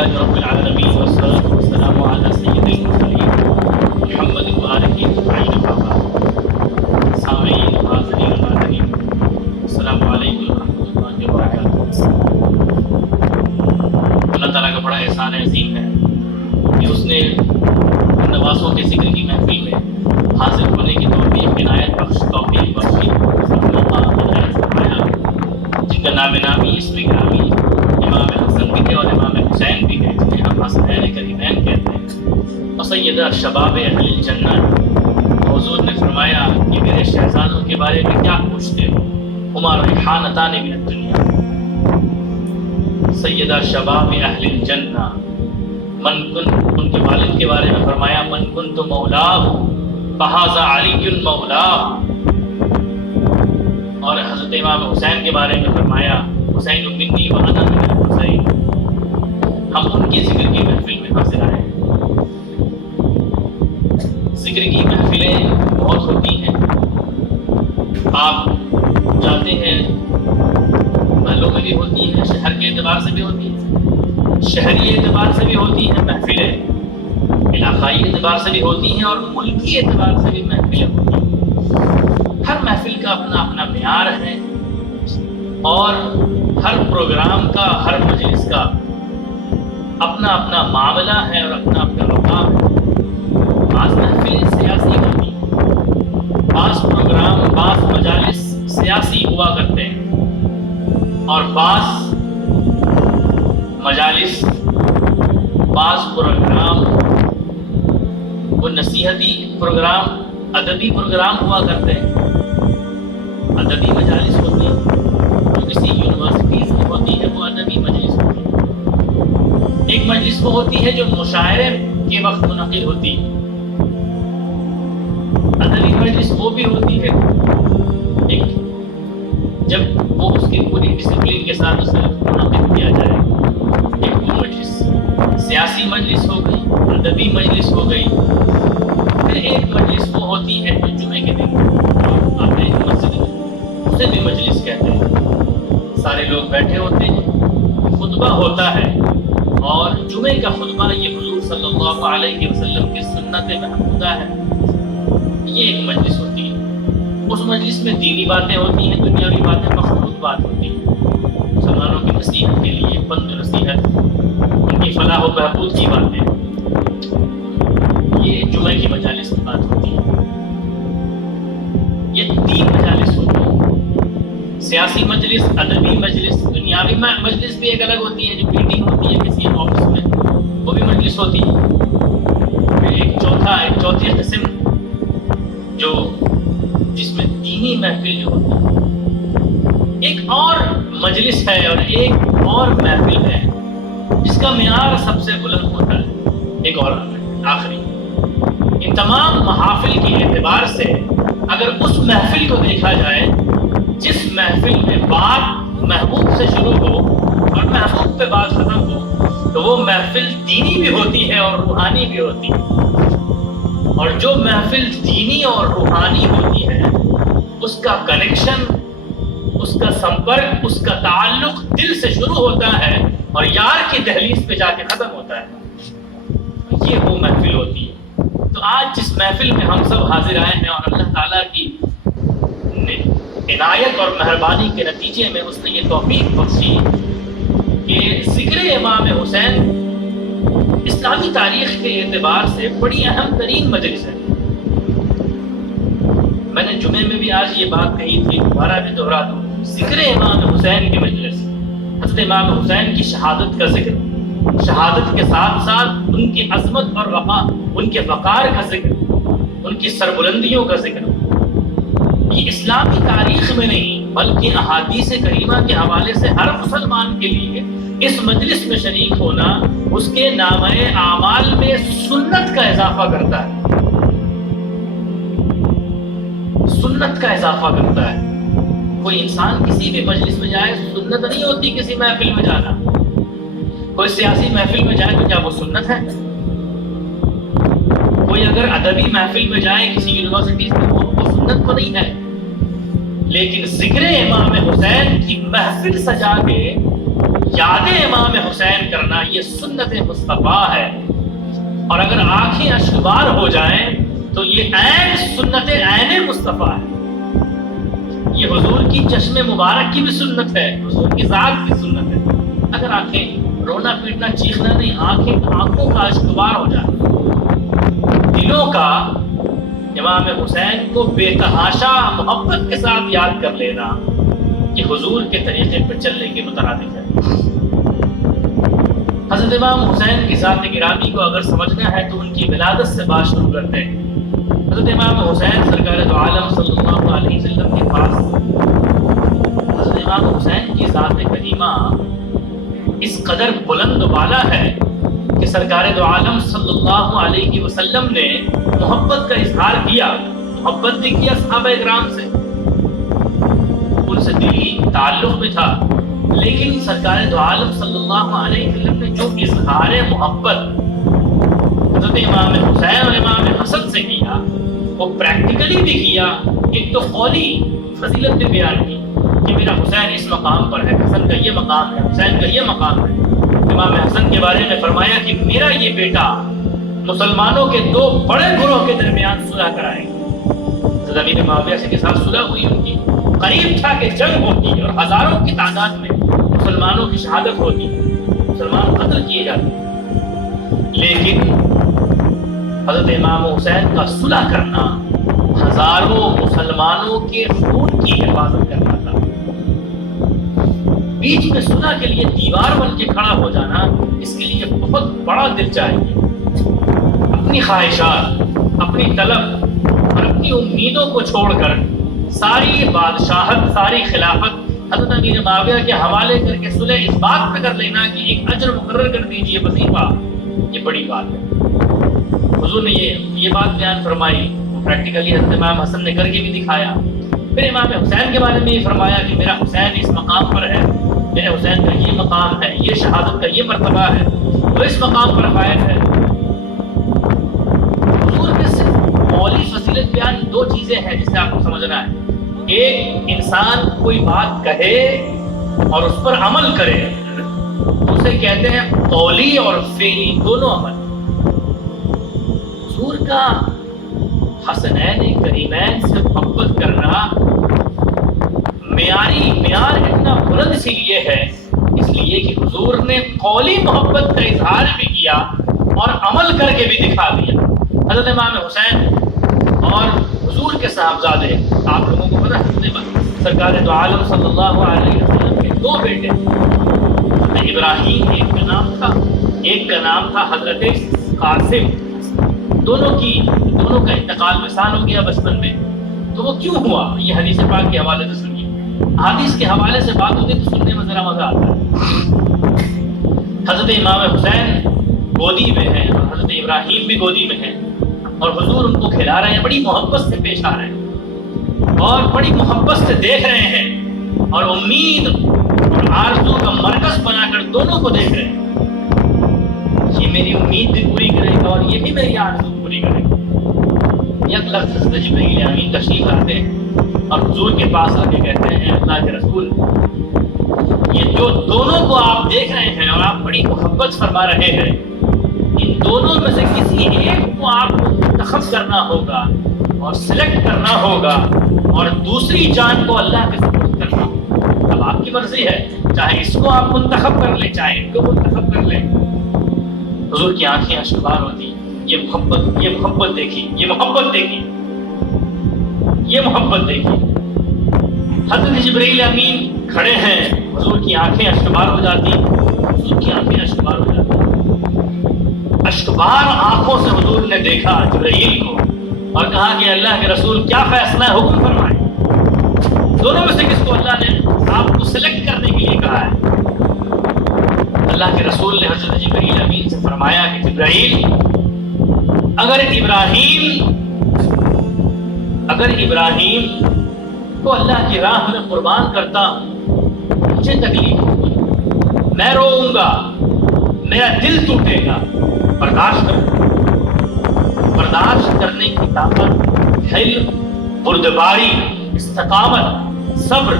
لله رب العالمين والصلاة والسلام على سيد المرسلين محمد وآلہ اجمعین اما بعد۔ سامعین حاضرین ناظرین، السلام علیکم ورحمۃ اللہ وبرکاتہ۔ اللہ تعالیٰ کا بڑا احسان عظیم ہے کہ اس نے نوازوں کے ذکر کی محفل میں حاضر ہونے کی توفیق عنایت توفیق بخشی، موقع عنایت فرمایا، جن کا نام نامی اسم گرامی امام حسن بھی تھے اور امام حسین بھی تھے، جنہیں ہم حسنین کریمین کہتے ہیں، اور سیدہ شباب اہل الجنہ۔ حضور نے فرمایا کہ میرے شہزادوں کے بارے میں کیا پوچھتے ہو، ہما ریحانتان من الدنیا، سیدہ شباب اہل الجنہ۔ من کن، ان کے والد کے بارے میں فرمایا من کنت مولاہ فہذا علی مولا، اور حضرت امام حسین کے بارے میں فرمایا حسین منی وانا من الحسین۔ ہم ان کے ذکر کی محفل میں حاضر آئے ہیں۔ ذکر کی محفلیں بہت ہوتی ہیں، آپ جاتے ہیں محلوں میں بھی ہوتی ہیں، شہر کے اعتبار سے بھی ہوتی ہیں، شہری اعتبار سے بھی ہوتی ہیں محفلیں، علاقائی اعتبار سے بھی ہوتی ہیں، اور ملکی اعتبار سے بھی محفلیں ہوتی ہیں۔ ہر محفل کا اپنا اپنا معیار ہے، اور ہر پروگرام کا، ہر مجلس کا اپنا اپنا معاملہ ہے اور اپنا اپنا مقام ہے۔ بعض محفلیں سیاسی ہوتی ہیں، بعض پروگرام، بعض مجالس سیاسی ہوا کرتے ہیں، اور بعض مجالس، بعض پروگرام وہ نصیحتی پروگرام، ادبی پروگرام ہوا کرتے ہیں۔ ادبی مجالس ہوتی ہیں جو کسی یونیورسٹیز میں ہوتی ہے، وہ ادبی مجلس ہوتی ہے۔ ایک مجلس وہ ہوتی ہے جو مشاعرے کے وقت منعقد ہوتی ہے۔ ادبی مجلس وہ بھی ہوتی ہے ایک جب وہ اس کی پوری ڈسپلن کے ساتھ اسے منعقد کیا جائے۔ ایک وہ مجلس سیاسی مجلس ہو گئی، ادبی مجلس ہو گئی۔ پھر ایک مجلس وہ ہوتی ہے جو جمعے کے دن آپ نے مسجد میں، اسے بھی مجلس کہتے ہیں۔ سارے لوگ بیٹھے ہوتے ہیں، خطبہ ہوتا ہے، اور جمعے کا خطبہ یہ حضور صلی اللہ علیہ وسلم کی سنت محمودہ ہے۔ یہ ایک مجلس ہوتی ہے۔ اس مجلس میں دینی باتیں ہوتی ہیں، دنیاوی باتیں، مخلوط بات ہوتی ہے، مسلمانوں کی نصیحت کے لیے، پند نصیحت، ان کی فلاح و بہبود کی باتیں، یہ جمعے کی مجالس کی بات ہوتی ہے۔ یہ تین مجالس ہوتی ہیں، سیاسی مجلس، ادبی مجلس، دنیاوی مجلس بھی ایک الگ ہوتی ہے جو میٹنگ ہوتی ہے کسی آفس میں، وہ بھی مجلس ہوتی ہے۔ پھر ایک چوتھی قسم جو جس میں دینی محفل جو ہوتی ہے۔ ایک اور مجلس ہے اور ایک اور محفل ہے جس کا معیار سب سے بلند ہوتا ہے، ایک اور آخری۔ ان تمام محافل کے اعتبار سے اگر اس محفل کو دیکھا جائے جس محفل میں بات محبوب سے شروع ہو اور محبوب پہ بات ختم ہو، تو وہ محفل دینی بھی ہوتی ہے اور روحانی بھی ہوتی ہے۔ اور جو محفل دینی اور روحانی ہوتی ہے، اس کا کنیکشن، اس کا سمپرک، اس کا تعلق دل سے شروع ہوتا ہے اور یار کی دہلیز پہ جا کے ختم ہوتا ہے۔ یہ وہ محفل ہوتی ہے۔ تو آج جس محفل میں ہم سب حاضر آئے ہیں، اور اللہ تعالیٰ کی عنایت اور مہربانی کے نتیجے میں اس نے یہ توفیق بخشی کہ ذکر امام حسین اسلامی تاریخ کے اعتبار سے بڑی اہم ترین مجلس ہے۔ میں نے جمعے میں بھی آج یہ بات کہی تھی، دوبارہ بھی دہرا دوں، ذکر امام حسین کی مجلس، حضرت امام حسین کی شہادت کا ذکر، شہادت کے ساتھ ساتھ ان کی عظمت اور وقار، ان کے وقار کا ذکر، ان کی سربلندیوں کا ذکر، یہ اسلامی تاریخ میں نہیں بلکہ احادیث کریمہ کے حوالے سے ہر مسلمان کے لیے اس مجلس میں شریک ہونا اس کے نامہ اعمال میں سنت کا اضافہ کرتا ہے، سنت کا اضافہ کرتا ہے۔ کوئی انسان کسی بھی مجلس میں جائے، سنت نہیں ہوتی کسی محفل میں جانا۔ کوئی سیاسی محفل میں جائے تو کیا وہ سنت ہے؟ کوئی اگر ادبی محفل میں جائے کسی یونیورسٹیز میں، وہ سنت تو نہیں ہے۔ لیکن ذکر امام حسین کی محفل سجا کے یاد امام حسین کرنا یہ سنت مصطفیٰ ہے، اور اگر آنکھیں اشکبار ہو جائیں تو یہ عین سنت عین مصطفیٰ ہے۔ یہ حضور کی چشم مبارک کی بھی سنت ہے، حضور کی ذات کی سنت ہے۔ اگر آنکھیں رونا پیٹنا چیخنا نہیں، آنکھوں کا اشکبار ہو جائے، دلوں کا امام حسین کو بے تحاشا محبت کے ساتھ یاد کر لینا، کہ حضور کے طریقے پر چلنے کے مترادف ہے۔ حضرت امام حسین کی ذات گرامی کو اگر سمجھنا ہے تو ان کی ولادت سے بات شروع کرتے ہیں۔ حضرت امام حسین سرکار دو عالم صلی اللہ علیہ وسلم کے پاس حضرت امام حسین کی ذات کریمہ اس قدر بلند بالا ہے کہ سرکار دو عالم صلی اللہ علیہ وسلم نے محبت کا اظہار کیا، محبت بھی کیا صحابہ اکرام سے، ان سے دلی تعلق بھی تھا، لیکن سرکار دو عالم صلی اللہ علیہ وسلم نے جو اظہار محبت حضرت امام حسین اور امام حسن سے کیا وہ پریکٹیکلی بھی کیا۔ ایک تو قولی فضیلت بھی بیان کی کہ میرا حسین اس مقام پر ہے، حسن کا یہ مقام ہے، حسین کا یہ مقام ہے۔ امام حسن کے بارے میں فرمایا کہ میرا یہ بیٹا مسلمانوں کے دو بڑے گروہ کے درمیان صلح کرائے گا۔ حضرت امیر معاویہ سے کے ساتھ صلح ہوئی، ان کی قریب تھا کہ جنگ ہوتی اور ہزاروں کی تعداد میں مسلمانوں کی شہادت ہوتی، مسلمان قتل کیے جاتے، لیکن حضرت امام حسین کا صلح کرنا ہزاروں مسلمانوں کے خون کی حفاظت کرنا تھا۔ بیچ میں صلح کے لیے دیوار بن کے کھڑا ہو جانا، اس کے لیے بہت بڑا دل چاہیے۔ اپنی خواہشات، اپنی طلب اور اپنی امیدوں کو چھوڑ کر ساری بادشاہت، ساری خلافت حضرت امیر معاویہ کے حوالے کر کے صلح اس بات پہ کر لینا کہ ایک اجر مقرر کر دیجیے وظیفہ، یہ بڑی بات ہے۔ حضور نے یہ بات بیان فرمائی، پریکٹیکلی حضرت امام حسن نے کر کے بھی دکھایا۔ پھر امام حسین کے بارے میں یہ فرمایا کہ میرا حسین اس مقام پر ہے، میرے حسین کا یہ مقام ہے، یہ شہادت کا یہ مرتبہ ہے، وہ اس مقام پر فائز ہے۔ حضور میں صرف قولی فضیلت بیان دو چیزیں ہیں جسے آپ کو سمجھنا ہے۔ ایک، انسان کوئی بات کہے اور اس پر عمل کرے، اسے کہتے ہیں قولی اور فعلی دونوں عمل۔ حضور کا حسنین کریمین سے محبت کرنا معیار اتنا بلند اسی لیے ہے، اس لیے کہ حضور نے قولی محبت کا اظہار بھی کیا اور عمل کر کے بھی دکھا دیا۔ حضرت امام حسین اور حضور کے صاحبزادے، آپ لوگوں کو پتہ ہے سرکار دو عالم صلی اللہ علیہ وسلم کے دو بیٹے، ابراہیم ایک کا نام تھا حضرت قاسم، دونوں کا انتقال وصال ہو گیا بچپن میں۔ تو وہ کیوں ہوا، یہ حدیث پاک کے حوالے سے سنیے۔ حدیث کے حوالے سے بات ہوتی تو سننے میں ذرا مزہ آتا ہے۔ حضرت امام حسین گودی میں ہیں اور حضرت ابراہیم بھی گودی میں ہیں، اور حضور ان کو کھلا رہے ہیں، بڑی محبت سے پیش آ رہے ہیں اور بڑی محبت سے دیکھ رہے ہیں، اور امید اور آرزو کا مرکز بنا کر دونوں کو دیکھ رہے ہیں۔ یہ میری امید بھی پوری کرے گا اور یہ بھی میری آرزو پوری کرے گا۔ یک لفظ حضرت جبرائیل امین تشریف لاتے ہیں اور حضور کے پاس آ کے کہتے ہیں اللہ کے رسول، یہ جو دونوں کو آپ دیکھ رہے ہیں اور آپ بڑی محبت فرما رہے ہیں، ان دونوں میں سے کسی ایک کو آپ کو منتخب کرنا ہوگا اور سلیکٹ کرنا ہوگا، اور دوسری جان کو اللہ کے سپرد کرنا ہوگا۔ اب آپ کی مرضی ہے، چاہے اس کو آپ منتخب کر لیں، چاہے ان کو منتخب کر لیں۔ حضور کی آنکھیں اشکبار ہوتی، یہ محبت دیکھی، یہ محبت دیکھی، یہ محبت دیکھی۔ حضرت جبرائیل امین کھڑے ہیں، حضور کی آنکھیں اشکبار ہو جاتی، حضور کی آنکھیں اشکبار ہو جاتی۔ اشکبار آنکھوں سے حضور نے دیکھا جبرائیل کو اور کہا کہ اللہ کے رسول کیا فیصلہ ہے، حکم فرمائیں۔ دونوں میں سے کس کو اللہ نے آپ کو سلیکٹ کرنے کے لیے کہا ہے؟ اللہ کے رسول نے حضرت جبرائیل امین سے فرمایا کہ جبرائیل، اگر ابراہیم کو اللہ کی راہ میں قربان کرتا ہوں، مجھے تکلیف ہوگی، میں روؤں گا، میرا دل ٹوٹے گا، برداشت کروں۔ برداشت کرنے کی طاقت، حلم، بردباری، استقامت، صبر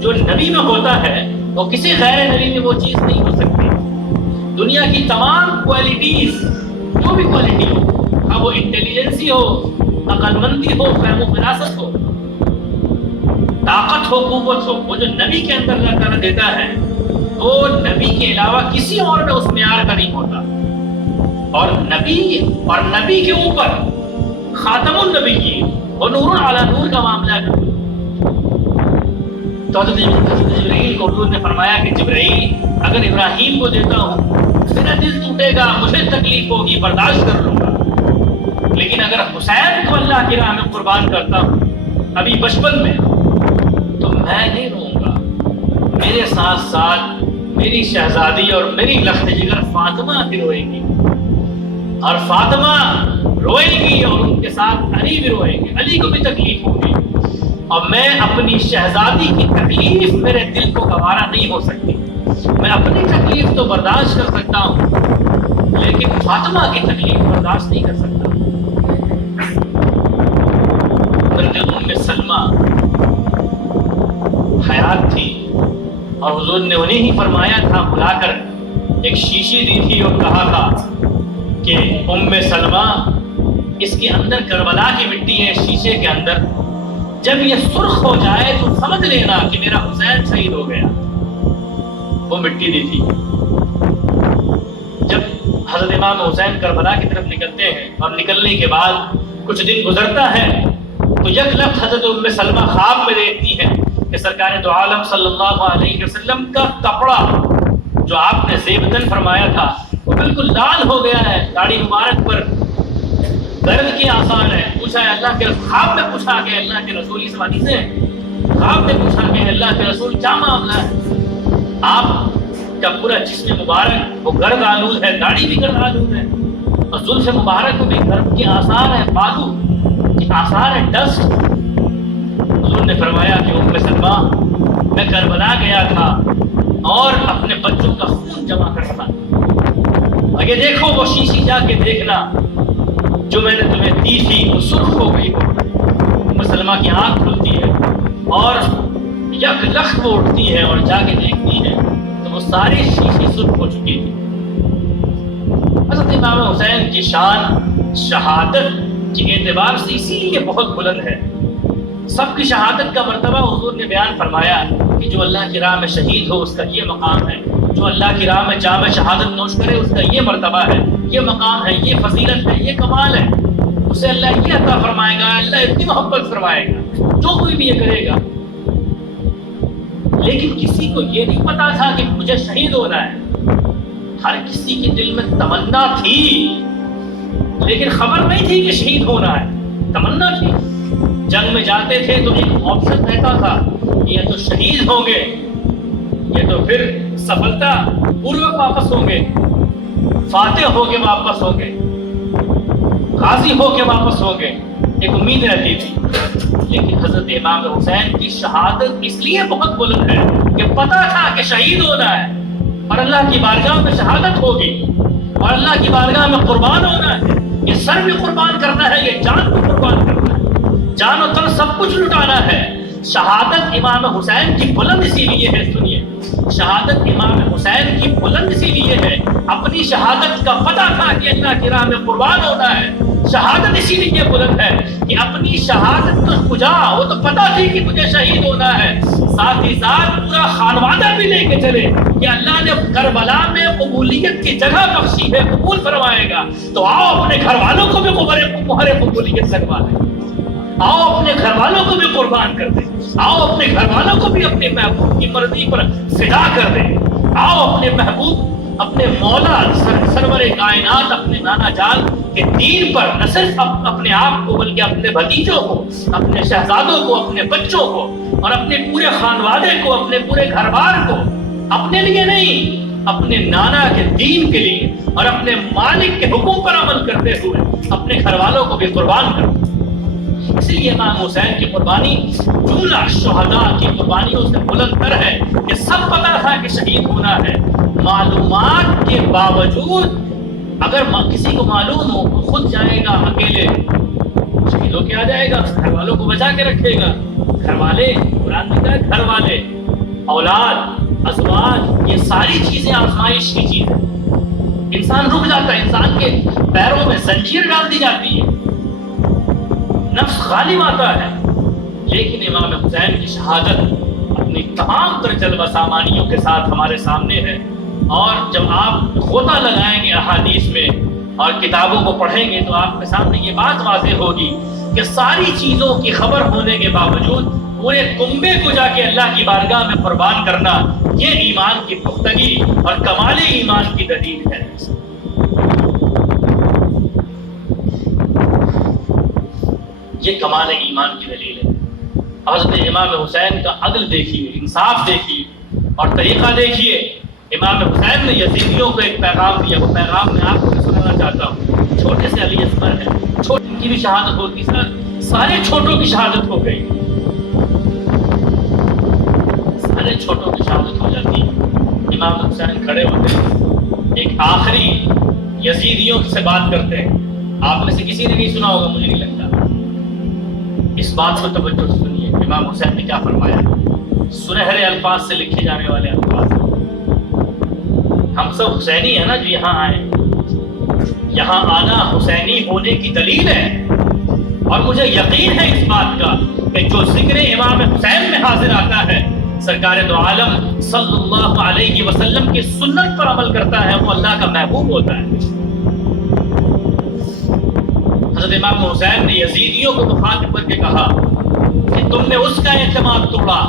جو نبی میں ہوتا ہے وہ کسی غیر نبی میں وہ چیز نہیں ہو سکتی. دنیا کی تمام کوالٹیز، جو بھی کوالٹی ہو، اب وہ انٹیلیجنسی ہو، عقل مندی ہو، فہم و فراست ہو، طاقت ہو، قوت ہو، وہ جو نبی کے اندر اللہ تعالیٰ دیتا ہے وہ نبی کے علاوہ کسی اور میں اس معیار کا نہیں ہوتا. اور نبی کے اوپر خاتم النبیین اور نور علی نور کا معاملہ ہے. تو حضرت جبرائیل کو حضور نے فرمایا کہ جبرائیل اگر ابراہیم کو دیتا ہوں میرا دل ٹوٹے گا، مجھے تکلیف ہوگی، برداشت کر لوں گا، لیکن اگر حسین کو اللہ کی راہ میں قربان کرتا ہوں ابھی بچپن میں تو میں نہیں روں گا. میرے ساتھ ساتھ میری شہزادی اور میری لخت جگر فاطمہ بھی روئے گی، اور فاطمہ روئے گی اور ان کے ساتھ علی بھی روئیں گے، علی کو بھی تکلیف ہوگی، اور میں اپنی شہزادی کی تکلیف میرے دل کو گوارا نہیں ہو سکتی. میں اپنی تکلیف تو برداشت کر سکتا ہوں لیکن فاطمہ کی تکلیف برداشت نہیں کر سکتا. ام سلمہ حیات تھی اور حضور نے انہیں ہی فرمایا تھا، بلا کر ایک شیشی دی تھی اور کہا تھا کہ ام سلمہ اس کے اندر کربلا کی مٹی ہے، شیشے کے اندر، جب یہ سرخ ہو جائے تو سمجھ لینا کہ میرا حسین شہید ہو گیا. وہ مٹی دی تھی. جب حضرت امام حسین کربلا کی طرف نکلتے ہیں اور نکلنے کے بعد کچھ دن گزرتا ہے تو یک لفظ حضرت ام سلمہ خواب میں دیکھتی ہیں کہ سرکار دو عالم صلی اللہ علیہ وسلم کا کپڑا جو آپ نے زیبتن فرمایا تھا وہ بالکل لال ہو گیا ہے، داڑھی مبارک پر درد کے آثار ہیں. پوچھا ہے اللہ کے خواب میں، پوچھا کہ اللہ کے رسول، اس حدیث سے خواب میں پوچھا کہ اللہ کے رسول کیا معاملہ ہے؟ آپ کا پورا جسم مبارک وہ گرد آلود ہے، داڑھی بھی گرد آلود ہے، اور زلف مبارک میں بھی گرد کے آثار ہیں، بالو کے آثار ہیں، ڈسٹ. حضور نے فرمایا کہ ام سلمہ میں کربلا گیا تھا اور اپنے بچوں کا خون جمع کر رہا تھا، آگے دیکھو وہ شیشی جا کے دیکھنا جو میں نے تمہیں دی تھی وہ سرخ ہو گئی. ام سلمہ کی آنکھ کھلتی ہے اور یک لخت وہ اٹھتی ہے اور جا کے دیکھتی ہے تو وہ ساری شیشی سرخ ہو چکی تھی. حضرت امام حسین کی شان شہادت کے اعتبار سے اسی لیے بہت بلند ہے. سب کی شہادت کا مرتبہ حضور نے بیان فرمایا کہ جو اللہ کی راہ میں شہید ہو اس کا یہ مقام ہے، جو اللہ کی راہ میں جام شہادت نوش کرے اس کا یہ مرتبہ ہے، یہ مقام ہے، یہ فضیلت ہے، یہ کمال ہے. اسے اللہ یہ عطا فرمائے گا، اللہ اتنی محبت فرمائے گا جو کوئی بھی یہ کرے گا. لیکن کسی کو یہ نہیں پتا تھا کہ مجھے شہید ہونا ہے. ہر کسی کے دل میں تمنا تھی لیکن خبر نہیں تھی کہ شہید ہونا ہے. تمنا تھی. جنگ میں جاتے تھے تو ایک آپشن رہتا تھا کہ یا تو شہید ہوں گے یا تو پھر سفلتا پوروک واپس ہوں گے، فاتح ہو کے واپس ہوں گے، غازی ہو کے واپس ہوں گے. ایک امید رہتی تھی. لیکن حضرت امام حسین کی شہادت اس لیے بہت بلند ہے کہ پتا تھا کہ شہید ہونا ہے اور اللہ کی بارگاہ میں شہادت ہوگی اور اللہ کی بارگاہ میں قربان ہونا ہے. یہ سر بھی قربان کرنا ہے، یہ جان بھی قربان کرنا ہے، جان و تن سب کچھ لٹانا ہے. شہادت امام حسین کی بلند اسی لیے ہے. سنیے، شہادت امام حسین کی بلند اسی لیے ہے. اپنی شہادت کا پتہ تھا کہ اللہ کی راہ میں قربان ہونا ہے. شہادت اسی لیے بلند ہے کہ اپنی شہادت تو کجا، وہ تو پتہ تھی کہ مجھے شہید ہونا ہے. ساتھ ہی ساتھ پورا خانوادہ بھی لے کے چلے کہ اللہ نے کربلا میں قبولیت کی جگہ بخشی ہے، قبول فرمائے گا. تو آؤ اپنے گھر والوں کو بھی مہر قبولیت لگوا دیں، آؤ اپنے گھر والوں کو بھی قربان کر دیں، آؤ اپنے گھر والوں کو بھی اپنے محبوب کی مرضی پر فدا کر دیں. آؤ اپنے محبوب، اپنے مولا سرور کائنات، اپنے نانا جان کے دین پر نہ صرف اپنے آپ کو بلکہ اپنے بھتیجوں کو، اپنے شہزادوں کو، اپنے بچوں کو اور اپنے پورے خانوادے کو، اپنے پورے گھر بار کو، اپنے لیے نہیں اپنے نانا کے دین کے لیے اور اپنے مالک کے حکم پر عمل کرتے ہوئے اپنے گھر والوں کو بھی قربان کر دیں. اس لیے امام حسین کی قربانی جملہ شہداء کی قربانیوں سے بلند تر ہے کہ سب پتا تھا کہ شہید ہونا ہے. معلومات کے باوجود اگر کسی کو معلوم ہو وہ خود جائے گا اکیلے، شہید ہو کے آ جائے گا، گھر والوں کو بچا کے رکھے گا. گھر والے، قرآن میں کہا گھر والے، اولاد، ازواج، یہ ساری چیزیں آزمائش کی چیزیں. انسان رک جاتا ہے، انسان کے پیروں میں زنجیر ڈال دی جاتی ہے، نفس غالب آتا ہے. لیکن امام حسین کی شہادت اپنی تمام تر جلوہ سامانیوں کے ساتھ ہمارے سامنے ہے. اور جب آپ غوطہ لگائیں گے احادیث میں اور کتابوں کو پڑھیں گے تو آپ کے سامنے یہ بات واضح ہوگی کہ ساری چیزوں کی خبر ہونے کے باوجود پورے کنبے کو جا کے اللہ کی بارگاہ میں قربان کرنا، یہ ایمان کی پختگی اور کمال ایمان کی دلیل ہے. یہ کمال ایمان کی دلیل ہے. حضرت امام حسین کا عدل دیکھیے، انصاف دیکھیے اور طریقہ دیکھیے. امام حسین نے یزیدیوں کو ایک پیغام دیا، وہ پیغام میں آپ کو سنانا چاہتا ہوں. چھوٹے سے علی اصغر ہے، چھوٹے کی بھی شہادت ہوتی، سارے چھوٹوں کی شہادت ہو گئی، سارے چھوٹوں کی شہادت ہو جاتی. امام حسین کھڑے ہوتے ہیں، ایک آخری یزیدیوں سے بات کرتے ہیں. آپ میں سے کسی نے نہیں سنا ہوگا، مجھے نہیں لگتا. اس بات کو توجہ سے سنیے، امام حسین نے کیا فرمایا. سنہرے الفاظ سے لکھے جانے والے الفاظ. ہم سب حسینی ہیں نا جو یہاں آئے، یہاں آنا حسینی ہونے کی دلیل ہے. اور مجھے یقین ہے اس بات کا کہ جو ذکر امام حسین میں حاضر آتا ہے، سرکار دو عالم صلی اللہ علیہ وسلم کی سنت پر عمل کرتا ہے، وہ اللہ کا محبوب ہوتا ہے. حضرت امام حسین نے یزیدیوں کو مخاطب کر کے کہا کہ تم نے اس کا اعتماد توڑا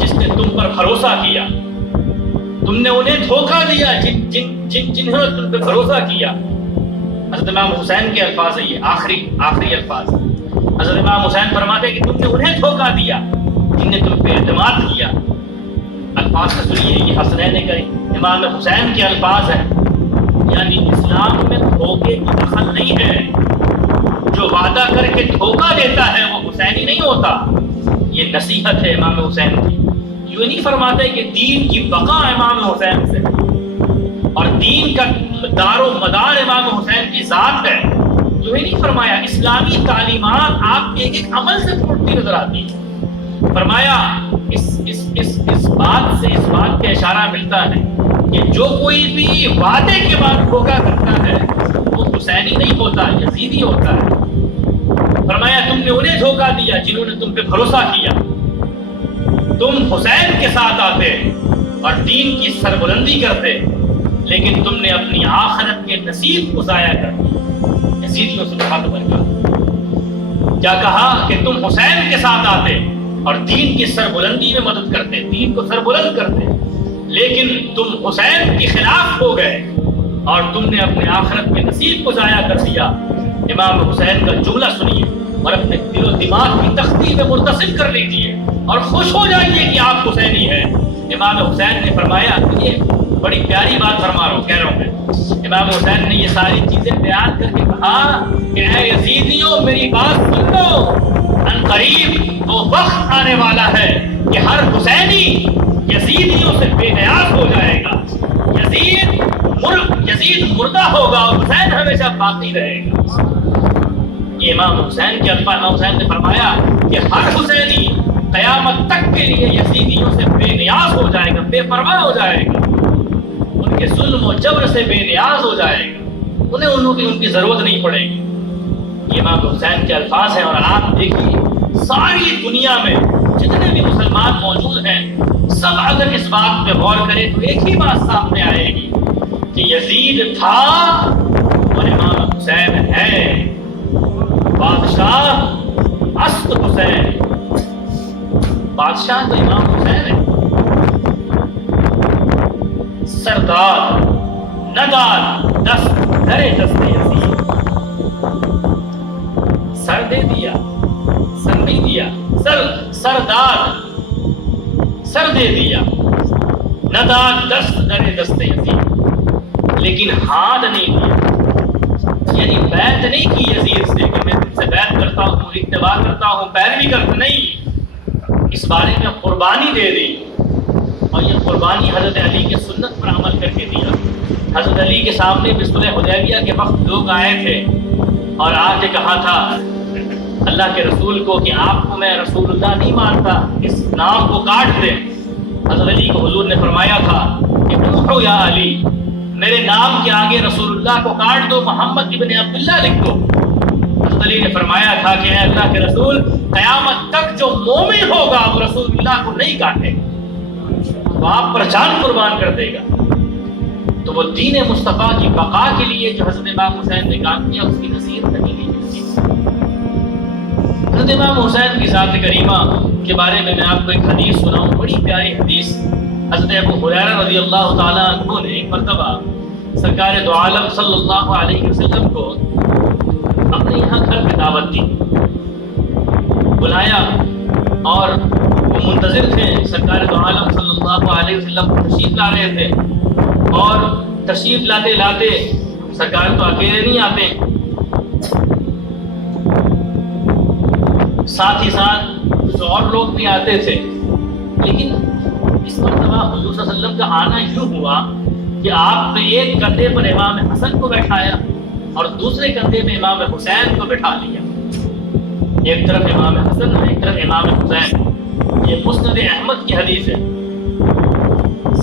جس نے تم پر بھروسہ کیا، تم نے انہیں دھوکہ دیا جنہوں نے تم پہ بھروسہ کیا. حضرت امام حسین کے الفاظ ہیں یہ، آخری الفاظ. حضرت امام حسین فرماتے ہیں کہ تم نے انہیں دھوکہ دیا جن نے تم پہ اعتماد کیا. الفاظ کا سنیے، یہ حسنین کے امام حسین کے الفاظ ہیں. یعنی اسلام میں دھوکے کی دخل نہیں ہے. جو وعدہ کر کے دھوکہ دیتا ہے وہ حسینی نہیں ہوتا. یہ نصیحت ہے امام حسین کی. یوں نہیں فرماتے کہ دین کی بقا امام حسین سے اور دین کا دار و مدار امام حسین کی ذات ہے. یوں ہی نہیں فرمایا. اسلامی تعلیمات آپ کے ایک عمل سے پھوٹتی نظر آتی ہے. فرمایا اس بات کا اشارہ ملتا ہے کہ جو کوئی بھی وعدے کے بعد دھوکہ کرتا ہے وہ حسینی نہیں ہوتا، یزیدی ہوتا ہے. فرمایا تم نے انہیں دھوکہ دیا جنہوں نے تم پہ بھروسہ کیا. تم حسین کے ساتھ آتے اور دین کی سربلندی کرتے، لیکن تم نے اپنی آخرت کے نصیب کو ضائع کر دیا. یزیدیوں سے مخاطب کیا کہا کہ تم حسین کے ساتھ آتے اور دین کی سربلندی میں مدد کرتے، دین کو سربلند کرتے، لیکن تم حسین کے خلاف ہو گئے اور تم نے اپنے آخرت کے نصیب کو ضائع کر دیا. امام حسین کا جملہ سنیے اور اپنے دل و دماغ کی تختی میں مرتسم کر لیجیے اور خوش ہو جائیے کہ آپ حسینی ہیں. امام حسین نے فرمایا، یہ بڑی پیاری بات فرما رہا ہوں میں. امام حسین نے یہ ساری چیزیں بیان کر کے کہا کہ اے یزیدیوں میری بات سن لو، ان قریب وہ وقت آنے والا ہے کہ ہر حسینی یزیدیوں سے بے نیاز ہو جائے گا. یزید مردہ ہوگا اور حسین ہمیشہ باقی رہے گا. یہ امام حسین کے الفاظ. امام حسین نے فرمایا کہ ہر حسینی قیامت تک کے لیے یزیدیوں سے بے نیاز ہو جائے گا، بے پرواہ ہو جائے گا، ان کے ظلم و جبر سے بے نیاز ہو جائے گا، انہیں ان کی ضرورت نہیں پڑے گی. یہ امام حسین کے الفاظ ہیں. اور آپ دیکھیے ساری دنیا میں جتنے بھی مسلمان موجود ہیں سب اگر اس بات پہ غور کریں تو ایک ہی بات سامنے آئے گی کہ یزید تھا اور امام حسین ہے. بادشاہ است حسین، بادشاہ تو امام حسین ہے. سردار ندار دست درے دست یزید. سر دے دیا، سر نہیں دیا. سردار سر دے دیا، ندار دست درے دست یزید، لیکن ہاتھ نہیں دیا. یعنی بیعت نہیں کی یزید سے کہ میں تم سے بیعت کرتا ہوں، اتباع کرتا ہوں، پیروی کرتا نہیں. اس بارے میں قربانی دے دی. اور یہ قربانی حضرت علی کے سنت پر عمل کر کے دیا. حضرت علی کے سامنے بھی صلح حدیبیہ کے وقت لوگ آئے تھے اور آ کے کہا تھا اللہ کے رسول کو کہ آپ کو میں رسول اللہ نہیں مانتا، اس نام کو کاٹ دیں. حضرت علی کو حضور نے فرمایا تھا کہ امحو یا علی، میرے نام کے آگے رسول اللہ کو کاٹ دو، محمد ابن عبداللہ لکھ دو۔ حضرت علی نے فرمایا تھا کہ اے اللہ کے رسول، قیامت تک جو مومن ہوگا وہ رسول اللہ کو نہیں کاٹے گا، وہ آپ پر جان قربان کر دے گا۔ تو وہ دین مصطفیٰ کی بقا کے لیے جو حضرت امام حسین نے کام کیا، اس کی نصیحت نہیں لی جاتی۔ حضرت امام حسین کی ذات کریمہ کے بارے میں آپ کو ایک حدیث سناؤں، بڑی پیاری حدیث۔ حضرت ابو ہریرہ رضی اللہ تعالیٰ عنہ نے ایک مرتبہ سرکار دو عالم صلی اللہ علیہ وسلم کو اپنے یہاں گھر میں دعوت دی، بلایا، اور وہ منتظر تھے۔ سرکار دو عالم صلی اللہ علیہ وسلم تشریف لا رہے تھے، اور تشریف لاتے لاتے سرکار تو اکیلے نہیں آتے، ساتھ ہی ساتھ کچھ اور لوگ بھی آتے تھے۔ لیکن اس مرتبہ حضور صلی اللہ علیہ وسلم کا آنا یوں ہوا کہ آپ نے ایک کندھے پر امام حسن کو بیٹھایا اور دوسرے کندھے میں امام حسین کو بٹھا لیا۔ ایک طرف امام حسن، ایک طرف امام حسین۔ یہ مسند احمد کی حدیث ہے۔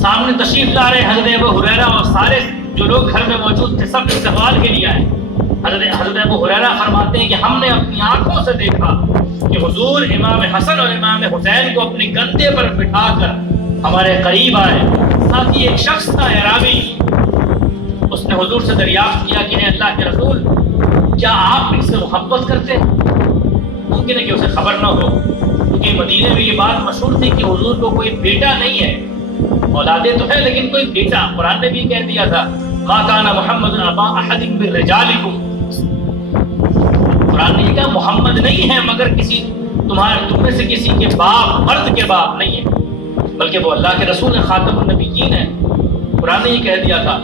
سامنے تشریف لا رہے حضرت ابو ہریرہ اور سارے جو لوگ گھر میں موجود تھے، سب استقبال کے لیے آئے۔ حضرت ابو ہریرہ فرماتے ہیں کہ ہم نے اپنی آنکھوں سے دیکھا کہ حضور امام حسن اور امام حسین کو اپنے کندھے پر بٹھا کر ہمارے قریب آئے۔ ساتھ ہی ایک شخص تھا اعرابی، اس نے حضور سے دریافت کیا کہ اے اللہ کے رسول، کیا آپ ان سے محبت کرتے ہیں؟ ممکن ہے کہ اسے خبر نہ ہو، کیونکہ مدینے میں یہ بات مشہور تھی کہ حضور کو کوئی بیٹا نہیں ہے، اولادیں تو ہے لیکن کوئی بیٹا۔ قرآن نے بھی کہہ دیا تھا ما کان محمد ابا احد من رجالکم، قرآن نے یہ کہا محمد نہیں ہے مگر تم میں سے کسی کے باپ، مرد کے باپ نہیں ہے، بلکہ وہ اللہ کے رسول خاتم النبیین ہے۔ قرآن نے یہ کہہ دیا تھا۔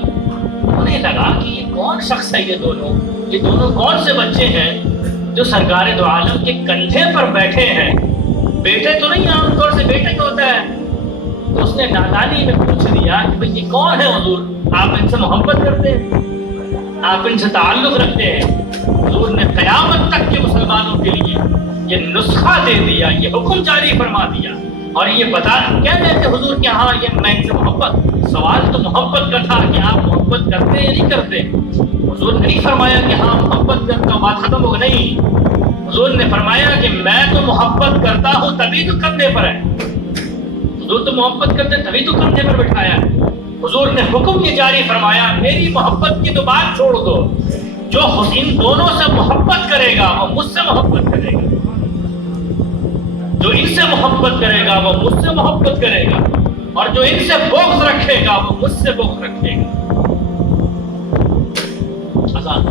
انہیں لگا کہ یہ کون شخص ہے، یہ دونوں کون سے بچے ہیں جو سرکار دو عالم کے کندھے پر بیٹھے ہیں؟ بیٹے تو نہیں، عام طور سے بیٹے کو ہوتا ہے۔ تو اس نے نادانی میں پوچھ دیا کہ بھئی یہ کون ہے حضور؟ آپ ان سے محبت کرتے ہیں، آپ ان سے تعلق رکھتے ہیں؟ حضور نے قیامت تک کے مسلمانوں کے لیے یہ نسخہ دے دیا، یہ حکم جاری فرما دیا، اور یہ کہہ رہے تھے حضور کہ ہاں یہ میں ان سے محبت۔ سوال تو محبت کا تھا کہ آپ محبت کرتے یا نہیں کرتے۔ حضور نے نہیں فرمایا کہ ہاں محبت کرتا ہوں، بات ختم ہو گئی، نہیں۔ حضور نے فرمایا کہ میں تو محبت کرتا ہوں تبھی تو کندھے پر ہے، حضور تو محبت کرتے ہیں تبھی تو کندھے پر بٹھایا ہے۔ حضور نے حکم یہ جاری فرمایا، میری محبت کی تو بات چھوڑ دو، جو ان دونوں سے محبت کرے گا وہ مجھ سے محبت کرے گا، جو ان سے محبت کرے گا وہ مجھ سے محبت کرے گا، اور جو ان سے بغض رکھے گا وہ مجھ سے بغض رکھے گا۔ آسان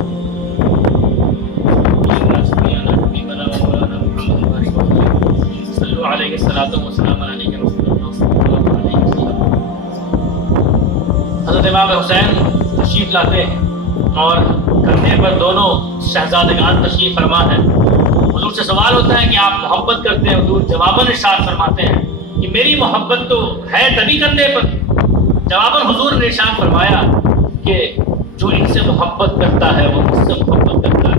صلو علیہ الصلوۃ والسلام علیہ حضرت امام حسین تشریف لاتے ہیں اور کندھے پر دونوں شہزادگان تشریف فرما ہے۔ حضور سے سوال ہوتا ہے کہ آپ محبت کرتے ہیں؟ حضور جواباً ارشاد فرماتے ہیں کہ میری محبت تو ہے تبھی کندھے پر۔ جواباً حضور نے ارشاد فرمایا کہ جو ان سے محبت کرتا ہے وہ مجھ سے محبت کرتا ہے،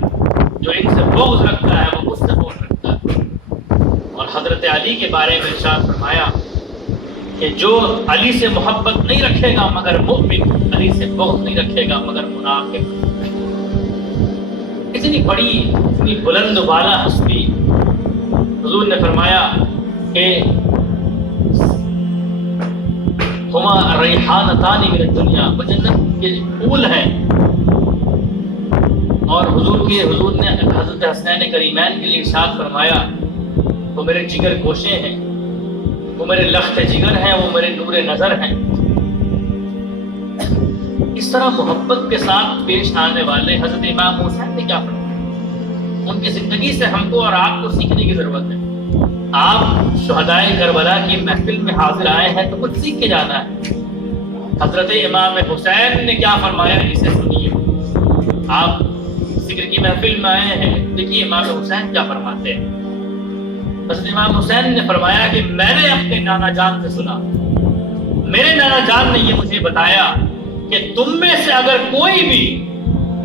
جو ان سے بغض رکھتا ہے وہ مجھ سے بغض رکھتا ہے۔ اور حضرت علی کے بارے میں ارشاد فرمایا کہ جو علی سے محبت نہیں رکھے گا مگر مؤمن، علی سے بغض نہیں رکھے گا مگر منافق۔ اتنی بڑی، اتنی بلند و بالا ہستی، حضور نے فرمایا کہ ہما ریحانتان من الدنیا، وہ جنت کے پھول ہیں۔ اور حضور نے حضرت حسنین کریمین کے لیے ارشاد فرمایا وہ میرے جگر گوشے ہیں، وہ میرے لخت جگر ہیں، وہ میرے نور نظر ہیں۔ اس طرح محبت کے ساتھ پیش آنے والے حضرت امام حسین نے کیا فرمایا؟ ان کی زندگی سے ہم کو اور آپ کو سیکھنے کی ضرورت ہے۔ آپ شہدائے کربلا کی محفل میں حاضر آئے ہیں تو کچھ سیکھ کے جانا ہے۔ حضرت امام حسین نے کیا فرمایا اسے سنیے۔ آپ ذکر کی محفل میں آئے ہیں، دیکھیے امام حسین کیا فرماتے ہیں۔ حضرت امام حسین نے فرمایا کہ میں نے اپنے نانا جان سے سنا، میرے نانا جان نے یہ مجھے بتایا کہ تم میں سے اگر کوئی بھی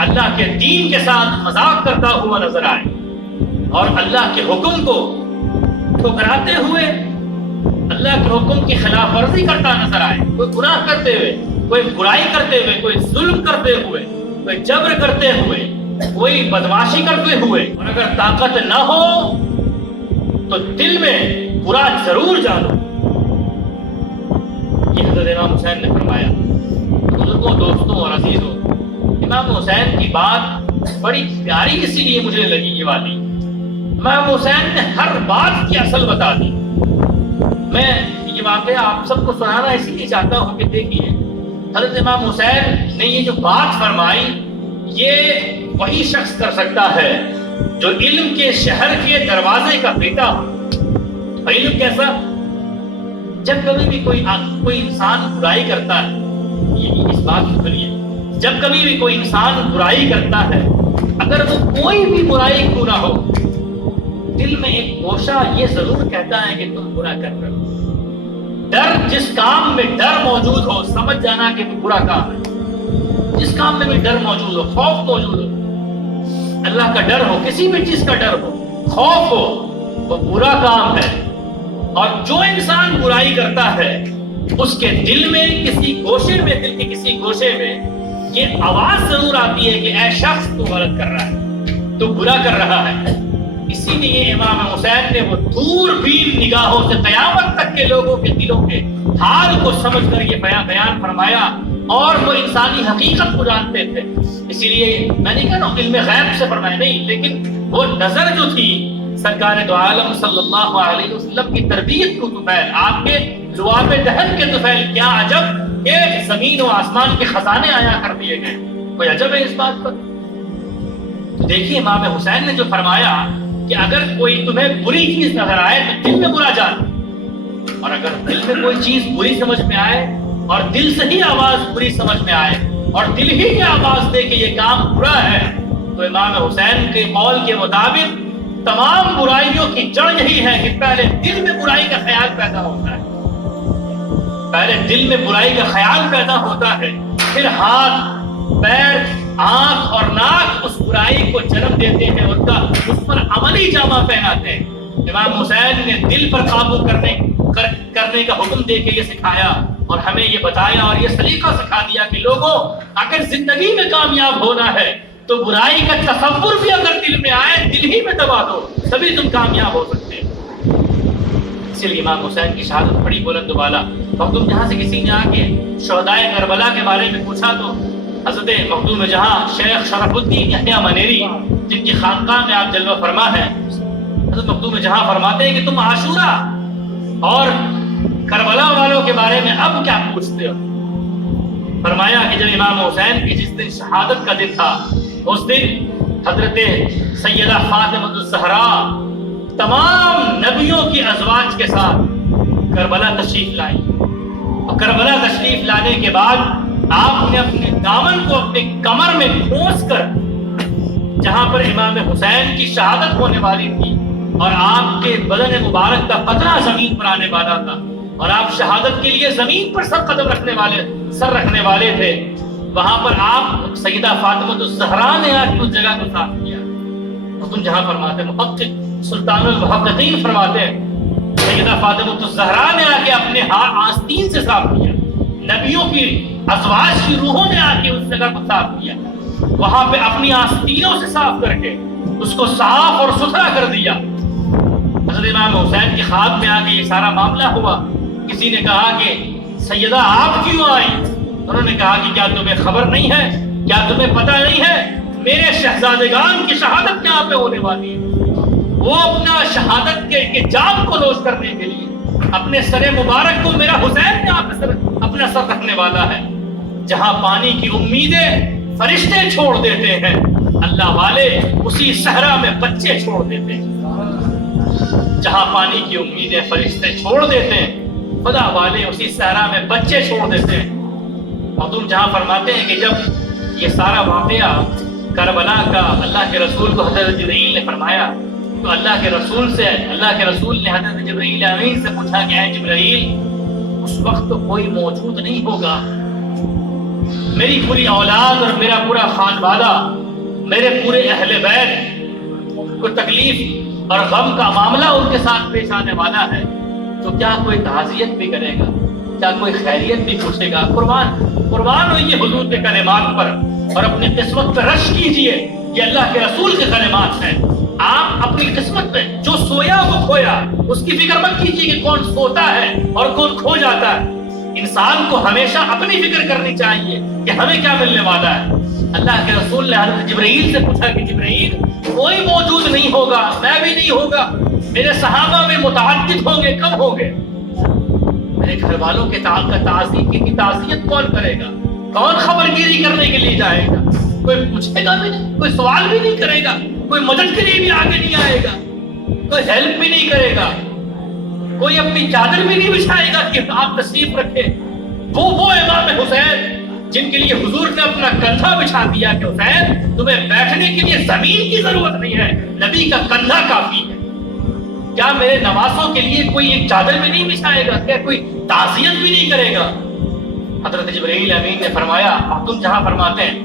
اللہ کے دین کے ساتھ مذاق کرتا ہوا نظر آئے اور اللہ کے حکم کو ٹھکراتے ہوئے اللہ کے حکم کی خلاف ورزی کرتا نظر آئے، کوئی گناہ کرتے ہوئے، کوئی برائی کرتے ہوئے، کوئی ظلم کرتے ہوئے، کوئی جبر کرتے ہوئے، کوئی بدمعاشی کرتے ہوئے، اور اگر طاقت نہ ہو تو دل میں برا ضرور جانو. یہ حضرت امام حسین نے فرمایا. بزرگوں، دوستوں اور عزیزوں، امام حسین کی بات بڑی پیاری اسی لیے مجھے لگی یہ والی. امام حسین نے ہر بات کی اصل بتا دی. میں یہ واقعہ آپ سب کو سنانا اسی لیے چاہتا ہوں کہ دیکھیے حضرت امام حسین نے یہ جو بات فرمائی، یہ وہی شخص کر سکتا ہے جو علم کے شہر کے دروازے کا بیٹا ہو. علم کیسا؟ جب کبھی بھی کوئی انسان برائی کرتا ہے، یہ اس بات کو سنیے، جب کبھی بھی کوئی انسان برائی کرتا ہے، اگر وہ کوئی بھی برائی کیوں نہ ہو، دل میں ایک گوشہ یہ ضرور کہتا ہے کہ تم برا کر رہے ہو. ڈر، جس کام میں ڈر موجود ہو سمجھ جانا کہ وہ برا کام ہے. جس کام میں بھی ڈر موجود ہو، خوف موجود ہو، اللہ کا ڈر ہو، کسی بھی چیز کا ڈر ہو، خوف ہو، وہ برا کام ہے. اور جو انسان برائی کرتا ہے اس کے دل میں کسی گوشے میں، دل کے کسی گوشے میں یہ آواز ضرور آتی ہے کہ اے شخص تو غلط کر رہا ہے، تو برا کر رہا ہے. اسی لیے امام حسین نے وہ دور بین نگاہوں سے قیامت تک کے لوگوں کے دلوں کے حال کو سمجھ کر یہ بیان فرمایا، اور وہ انسانی حقیقت کو جانتے تھے. اسی لیے میں نہیں کہہ رہا ہوں علم غیب سے فرمایا نہیں، لیکن وہ نظر جو تھی سرکار دو عالم صلی اللہ علیہ وسلم کی تربیت کو طفیل، آپ کے لعاب دہن کے طفیل، کیا عجب کہ زمین و آسمان کے خزانے آیا کر دیے گئے. کوئی عجب ہے اس بات پر؟ تو دیکھیے امام حسین نے جو فرمایا کہ اگر کوئی تمہیں بری چیز نظر آئے تو دل میں برا جان، اور اگر دل میں کوئی چیز بری سمجھ میں آئے اور دل سے ہی آواز بری سمجھ میں آئے اور دل ہی کی آواز دے کہ یہ کام برا ہے، تو امام حسین کے قول کے مطابق تمام برائیوں کی جڑ یہی ہے کہ پہلے دل میں برائی کا خیال پیدا ہوتا ہے. پہلے دل میں برائی کا خیال پیدا ہوتا ہے، پھر ہاتھ، پیر، آنکھ اور ناک اس برائی کو جنم دیتے ہیں، اس پر عملی جامہ پہناتے ہیں. امام حسین نے دل پر قابو کرنے کا حکم دے کے یہ سکھایا اور ہمیں یہ بتایا اور یہ سلیقہ سکھا دیا کہ لوگوں، اگر زندگی میں کامیاب ہونا ہے تو برائی کا تصور بھی اگر دل میں آئے، دل ہی میں دبا دو، تبھی تم کامیاب ہو سکتے ہو. اسی لیے امام حسین کی شہادت بڑی بلند و بالا. مخدوم جہاں سے کسی نے آ کے شہدائے کربلا کے بارے میں پوچھا تو حضرت مخدوم جہاں شیخ شرف الدین یحییٰ منیری، جن کی خانقاہ میں آپ جلوہ فرما ہیں، حضرت مخدوم جہاں فرماتے ہیں کہ تم عاشورہ اور کربلا والوں کے بارے میں اب کیا پوچھتے ہو؟ فرمایا کہ جب امام حسین کی جس دن شہادت کا دن تھا، اس دن حضرت سیدہ فاطمہ الزہرا تمام نبیوں کی ازواج کے ساتھ کربلا تشریف لائی، اور کربلا تشریف لانے کے بعد آپ نے اپنے دامن کو اپنے کمر میں کھوس کر جہاں پر امام حسین کی شہادت ہونے والی تھی اور آپ کے بدن مبارک کا قطرہ زمین پر آنے والا تھا اور آپ شہادت کے لیے زمین پر سر رکھنے والے تھے، وہاں پر آپ سیدہ فاطمہ الزہرا نے آ کے اس جگہ کو صاف کیا. تم جہاں فرماتے محقق سلطان المحققین فرماتے ہیں سیدہ فاطمہ الزہرا نے آ کے اپنے آستین سے صاف کیا. نبیوں کی ازواج کی روحوں نے آ کے اس جگہ کو صاف کیا، وہاں پہ اپنی آستینوں سے صاف کر کے اس کو صاف اور ستھرا کر دیا. حضرت امام حسین کے خواب میں آ کے یہ سارا معاملہ ہوا. کسی نے کہا کہ سیدہ آپ کیوں آئی؟ انہوں نے کہا کہ کیا تمہیں خبر نہیں ہے، کیا تمہیں پتہ نہیں ہے میرے شہزادگان کی شہادت کیا پہ ہونے والی ہے؟ وہ اپنا شہادت کے جام کو نوش کرنے کے لیے اپنے سر مبارک کو میرا حسین نے اپنا سر رکھنے والا ہے. جہاں پانی کی امیدیں فرشتے چھوڑ دیتے ہیں، اللہ والے اسی صحرا میں بچے چھوڑ دیتے ہیں. جہاں پانی کی امیدیں فرشتے چھوڑ دیتے ہیں، خدا والے اسی صحرا میں بچے چھوڑ دیتے ہیں. اور تم جہاں فرماتے ہیں کہ جب یہ سارا واقعہ کربلا کا اللہ کے رسول کو حضرت جبرائیل نے فرمایا تو اللہ کے رسول نے حضرت جبرائیل امین سے پوچھا کہ اے جبرائیل، اس وقت تو کوئی موجود نہیں ہوگا، میری پوری اولاد اور میرا پورا خانوادہ، میرے پورے اہل بیت کو تکلیف اور غم کا معاملہ ان کے ساتھ پیش آنے والا ہے، تو کیا کوئی تعزیت بھی کرے گا؟ کیا کوئی خیریت بھی پوچھے گا؟ قربان ہوئیے حضور کے کلمات پر اور اپنی قسمت پہ رش کیجئے. یہ اللہ کے رسول کے کلمات ہیں. آپ اپنی قسمت میں جو سویا وہ کھویا، اس کی فکر مت کیجیے کہ کون سوتا ہے اور کون کھو جاتا ہے. انسان کو ہمیشہ اپنی فکر کرنی چاہیے کہ ہمیں کیا ملنے والا ہے. اللہ کے رسول نے حضرت جبرائیل سے پوچھا کہ جبرائیل کوئی موجود نہیں ہوگا، میں بھی نہیں ہوگا، میرے صحابہ میں متعدد ہوں گے، کم ہوں گے، میرے گھر والوں کے تعزیت کی تعزیت کون کرے گا؟ کون خبر گیری کرنے کے لیے جائے گا؟ کوئی پوچھے گا بھی نہیں، کوئی سوال بھی نہیں کرے گا، کوئی مدد کے لیے بھی آگے نہیں آئے گا، کوئی ہیلپ بھی نہیں کرے گا، کوئی اپنی چادر بھی نہیں بچھائے گا کہ آپ تشریف رکھے. وہ امام حسین جن کے لیے حضور نے اپنا کندھا بچھا دیا کہ حسین تمہیں بیٹھنے کے لیے زمین کی ضرورت نہیں ہے، نبی کا کندھا کافی ہے. کیا میرے نوازوں کے لیے کوئی ایک چادر بھی نہیں بچھائے گا؟ کیا کوئی تعزیت بھی نہیں کرے گا؟ حضرت جبرائیل امین نے فرمایا، تم جہاں فرماتے ہیں،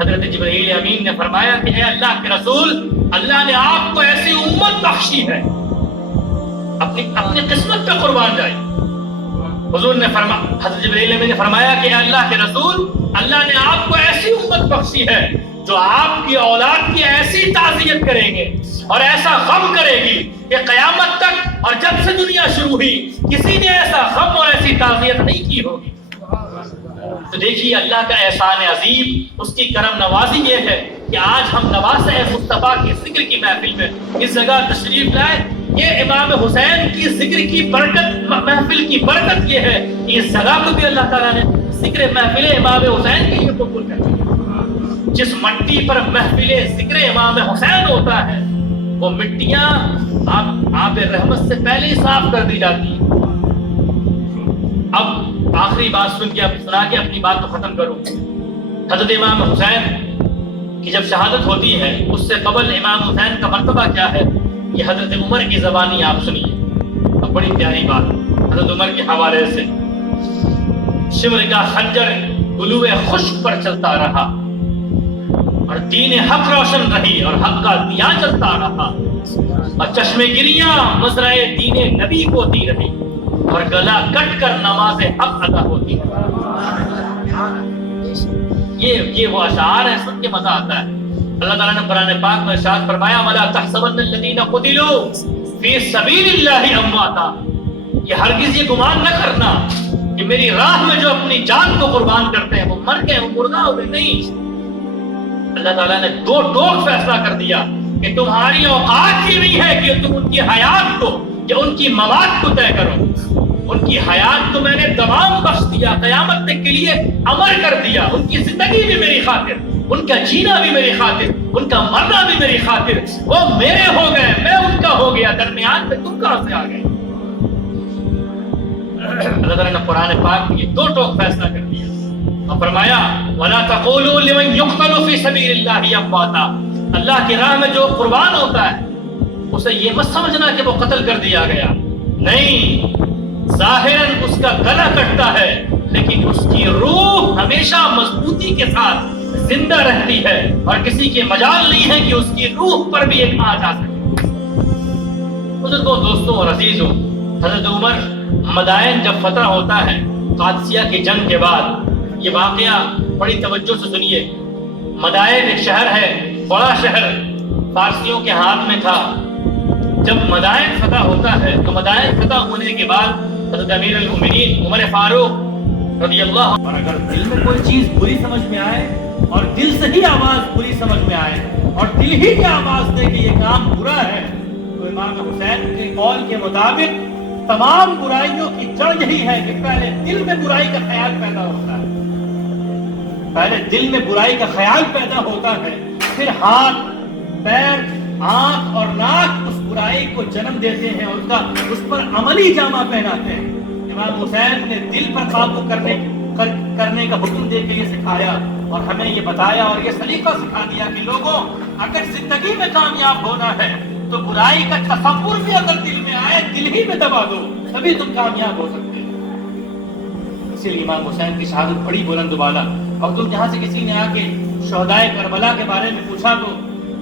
حضرت جبرائیل امین نے فرمایا کہ اے اللہ کے رسول، اللہ نے آپ کو ایسی امت بخشی ہے، اپنی قسمت پہ قربان جائے. حضور نے حضرت جبرائیل امین نے فرمایا کہ اے اللہ کے رسول، اللہ نے آپ کو ایسی امت بخشی ہے جو آپ کی اولاد کی ایسی تعزیت کریں گے اور ایسا غم کرے گی کہ قیامت تک اور جب سے دنیا شروع ہوئی کسی نے ایسا غم اور ایسی تعزیت نہیں کی ہوگی. تو دیکھیے اللہ کا احسان عظیم، اس کی کرم نوازی یہ ہے کہ آج ہم نواز مصطفیٰ کی ذکر کی محفل میں اس جگہ تشریف لائے. یہ امام حسین کی ذکر کی برکت، محفل کی برکت یہ ہے کہ اس جگہ کو بھی اللہ تعالیٰ نے ذکر محفل امام حسین کے لیے قبول کر دیا. جس مٹی پر محفل ذکر امام حسین ہوتا ہے وہ مٹیاں آب رحمت سے پہلے ہی صاف کر دی جاتی ہیں. اب آخری بات سنا کے اپنی بات کو ختم کروں. حضرت امام حسین کی جب شہادت ہوتی ہے اس سے قبل امام حسین کا مرتبہ کیا ہے یہ حضرت عمر کی زبانی آپ سنیے. اب بڑی پیاری بات حضرت عمر کے حوالے سے، شمر کا خنجر گلو خشک پر چلتا رہا اور دین حق روشن رہی اور حق کا دیا چلتا رہا اور چشمے گریاں مزرعے دین نبی کو دی رہی اور گلا کٹ کر نماز حق ادا ہوتی. یہ وہ اشعار ہیں، سن کے مزہ آتا ہے. اللہ تعالیٰ نے قرآن پاک میں ارشاد فرمایا وَلَا تَحْسَبَنَّ الَّذِينَ قُتِلُوا فِي سَبِيلِ اللَّهِ أَمْوَاتًا. یہ ہرگز یہ گمان نہ کرنا کہ میری راہ میں جو اپنی جان کو قربان کرتے ہیں وہ مر گئے، وہ مردہ ہو گئے. نہیں، اللہ تعالیٰ نے دو ٹوک فیصلہ کر دیا کہ تمہاری اوقات یہ نہیں ہے کہ تم ان کی حیات کو یا ان کی مواد کو طے کرو. ان کی حیات کو میں نے تمام بخش دیا، قیامت تک کے لیے امر کر دیا. ان کی زندگی بھی میری خاطر، ان کا جینا بھی میری خاطر، ان کا مرنا بھی میری خاطر. وہ میرے ہو گئے، میں ان کا ہو گیا، درمیان میں تم کہاں سے آ گئے؟ اللہ تعالیٰ نے قرآن پاک میں یہ دو ٹوک فیصلہ کر دیا اور فرمایا وَلَا تَقُولُوا لِمَنْ يُقْتَلُ فِي سَبِيلِ اللَّهِ أَمْوَاتًا. اللہ کی راہ میں جو قربان ہوتا ہے اسے یہ مت سمجھنا کہ وہ قتل کر دیا گیا. نہیں، ظاہراً اس کا گلا کٹتا ہے لیکن اس کی روح ہمیشہ مضبوطی کے ساتھ زندہ رہتی ہے اور کسی کے مجال نہیں ہے کہ اس کی روح پر بھی ایک آ جا سکے. بزرگوں، دوستوں اور عزیزوں، حضرت عمر مدائن جب فتح ہوتا ہے قادسیہ کی جنگ کے بعد، یہ واقعہ بڑی توجہ سے سنیے. مدائن ایک شہر ہے، بڑا شہر، فارسیوں کے ہاتھ میں تھا. جب مدائن فتح ہوتا ہے تو مدائن فتح ہونے کے بعد حضرت امیر المومنین عمر فاروق رضی اللہ عنہ، اور اگر دل میں کوئی چیز بری سمجھ میں آئے اور دل سے ہی آواز بری سمجھ میں آئے اور دل ہی کی آواز دے کہ یہ کام برا ہے، تو امام حسین کے قول کے مطابق تمام برائیوں کی جڑ یہی ہے کہ پہلے دل میں برائی کا خیال پیدا ہوتا ہے. پہلے دل میں برائی کا خیال پیدا ہوتا ہے، پھر ہاتھ، پیر، آنکھ اور ناک اس برائی کو جنم دیتے ہیں اور اس پر عملی جامہ پہناتے ہیں. امام حسین نے دل پر قابو کرنے کا حکم دے کے یہ سکھایا اور ہمیں یہ بتایا اور یہ سلیقہ سکھا دیا کہ لوگوں، اگر زندگی میں کامیاب ہونا ہے تو برائی کا تصور بھی اگر دل میں آئے دل ہی میں دبا دو، تبھی تم کامیاب ہو سکتے ہیں. اسی لیے امام حسین کی شہادت بڑی بلند بالا. اور تم جہاں سے کسی نے آ کے شہدائے کربلا کے بارے میں پوچھا تو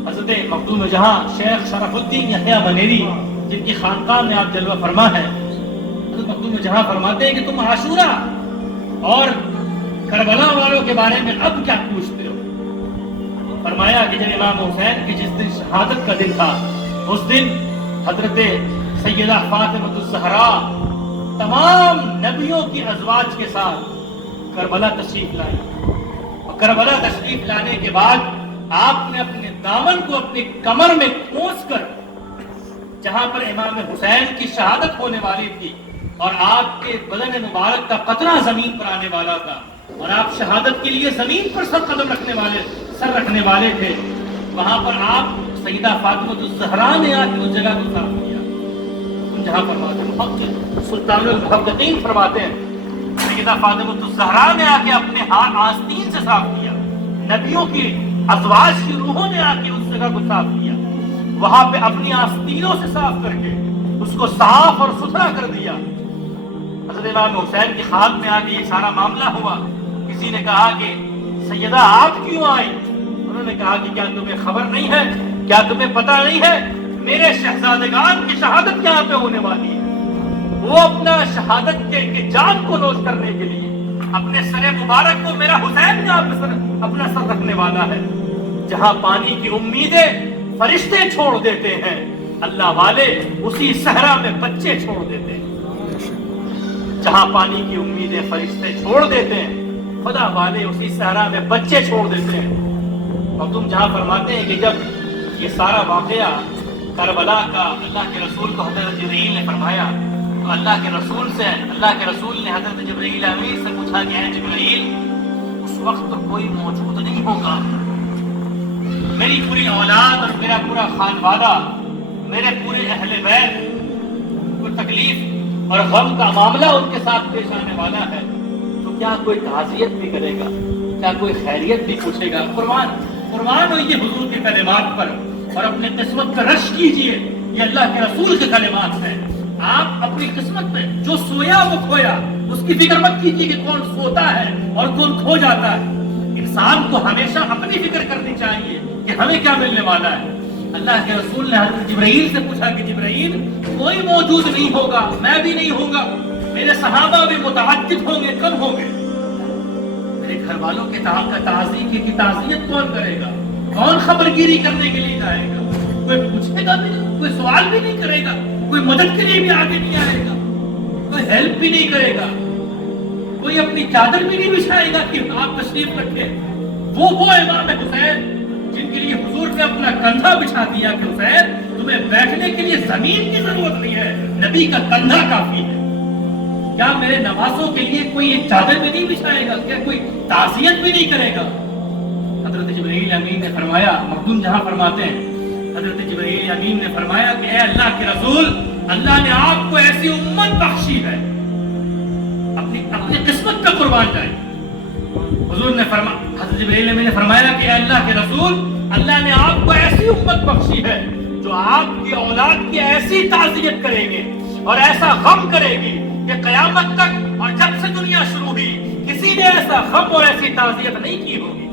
حضرت مخدوم جہاں شیخ شرف الدین یحییٰ بنیری، جن کی خانقاہ میں آپ جلوہ فرما ہے، تو جہاں فرماتے ہیں کہ تم عاشورہ اور کربلا والوں کے بارے میں اب کیا پوچھتے ہو؟ فرمایا کہ جب امام حسین کی جس دن شہادت کا دن تھا اس دن حضرت سیدہ فاطمہ الزہرا تمام نبیوں کی ازواج کے ساتھ کربلا تشریف لائی، اور کربلا تشریف لانے کے بعد آپ نے اپنے دامن کو اپنی کمر میں کھونس کر جہاں پر امام حسین کی شہادت ہونے والی تھی اور آپ کے بدن مبارک کا قطرہ زمین پر آنے والا تھا اور آپ شہادت کے لیے زمین پر سر رکھنے والے تھے، وہاں پر آپ سیدہ فاطمہ الزہرا نے آ کے اس جگہ کو صاف کیا۔ تم جہاں فرماتے ہیں محقق سلطان المحققین فرماتے ہیں سیدہ فاطمہ الزہرا نے آ کے اپنے ہاتھ آستین سے صاف کیا، نبیوں کی ازواج کی روحوں نے آ کے اس جگہ کو صاف کیا، وہاں پہ اپنی آستینوں سے صاف کر کے اس کو صاف اور ستھرا کر دیا۔ حضرت امام حسین کی خواب میں آ کے یہ سارا معاملہ ہوا۔ کسی نے کہا کہ سیدہ آپ کیوں آئی؟ انہوں نے کہا کہ کیا تمہیں خبر نہیں ہے، کیا تمہیں پتہ نہیں ہے میرے شہزادگان کی شہادت یہاں پہ ہونے والی ہے؟ وہ اپنا شہادت کے جان کو نوش کرنے کے لیے اپنے سر مبارک کو میرا حسین یہاں پہ اپنا سر رکھنے والا ہے۔ جہاں پانی کی امیدیں فرشتے چھوڑ دیتے ہیں، اللہ والے اسی صحرا میں بچے چھوڑ دیتے ہیں۔ جہاں پانی کی امیدیں فرشتے چھوڑ دیتے ہیں، خدا والے اسی صحرا میں بچے چھوڑ دیتے ہیں۔ اور تم جہاں فرماتے ہیں کہ جب یہ سارا واقعہ کربلا کا اللہ کے رسول کو حضرت جبرائیل نے فرمایا تو اللہ کے رسول نے حضرت جبرائیل امین سے پوچھا کہ اے جبرائیل اس وقت تو کوئی موجود نہیں ہوگا، میری پوری اولاد اور میرا پورا خانوادہ، میرے پورے اہل بیت کو تکلیف اور غم کا معاملہ ان کے ساتھ پیش آنے والا ہے، تو کیا کوئی تعزیت بھی کرے گا، کیا کوئی خیریت بھی پوچھے گا؟ قربان ہوئیے حضور کے کلمات پر اور اپنے قسمت کا رش کیجئے، یہ اللہ کے رسول کے کلمات ہیں۔ آپ اپنی قسمت میں جو سویا وہ کھویا، اس کی فکر مت کیجیے کہ کون سوتا ہے اور کون کھو جاتا ہے۔ انسان کو ہمیشہ اپنی فکر کرنی چاہیے کہ ہمیں کیا ملنے والا ہے۔ اللہ کے رسول نے حضرت جبرائیل سے پوچھا کہ جبرائیل کوئی موجود نہیں ہوگا، میں بھی نہیں ہوں گا، میرے صحابہ بھی متعدد ہوں گے، کم ہوں گے، میرے گھر والوں کے تعزیت کون کرے گا؟ کون خبرگیری کرنے کے لیے جائے گا؟ کوئی پوچھے گا بھی نہیں، کوئی سوال بھی نہیں کرے گا، کوئی مدد کے لیے بھی آگے نہیں آئے گا، کوئی ہیلپ بھی نہیں کرے گا، کوئی اپنی چادر بھی نہیں بچھائے گا کہ آپ تشریف رکھیں۔ وہ امام حسین جن کے لیے حضور نے اپنا کندھا بچھا دیا کہ حسین تمہیں بیٹھنے کے لیے زمین کی ضرورت نہیں ہے، نبی کا کندھا کافی ہے۔ کیا میرے نوازوں کے لیے کوئی ایک چادر بھی نہیں بچھائے گا؟ کیا کوئی تعزیت بھی نہیں کرے گا؟ حضرت جبرائیل امین نے فرمایا، مخدوم جہاں فرماتے ہیں حضرت جبرائیل امین نے فرمایا کہ اے اللہ کے رسول، اللہ نے آپ کو ایسی امت بخشی ہے، اپنی قسمت کا قربان جائے۔ حضور نے حضرت جبرائیل امین نے فرمایا کہ اے اللہ کے رسول، اللہ نے آپ کو ایسی امت بخشی ہے جو آپ کی اولاد کی ایسی تعزیت کریں گے اور ایسا غم کرے گی کہ قیامت تک اور جب سے دنیا شروع ہوئی کسی نے ایسا غم اور ایسی تعزیت نہیں کی ہوگی۔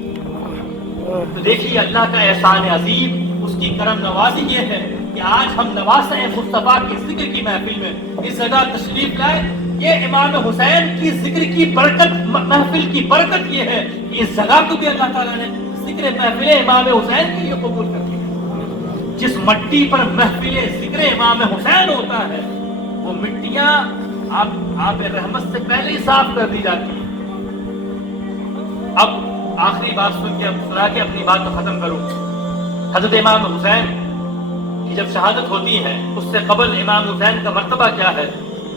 تو دیکھیے اللہ کا احسان عظیم، اس کی کرم نوازی یہ ہے کہ آج ہم نواسہ مصطفیٰ کے ذکر کی محفل میں اس جگہ تشریف لائے۔ یہ امام حسین کی ذکر کی برکت، محفل کی برکت یہ ہے کہ اس جگہ کو بھی اللہ تعالیٰ نے ذکر محفل امام حسین کے لیے قبول کر دیا۔ جس مٹی پر محفل ذکر امام حسین ہوتا ہے وہ مٹیاں آپ رحمت سے پہلے ہی صاف کر دی جاتی ہیں۔ اب آخری بات سن کے سنا کے اپنی بات کو ختم کروں۔ حضرت امام حسین کی جب شہادت ہوتی ہے اس سے قبل امام حسین کا مرتبہ کیا ہے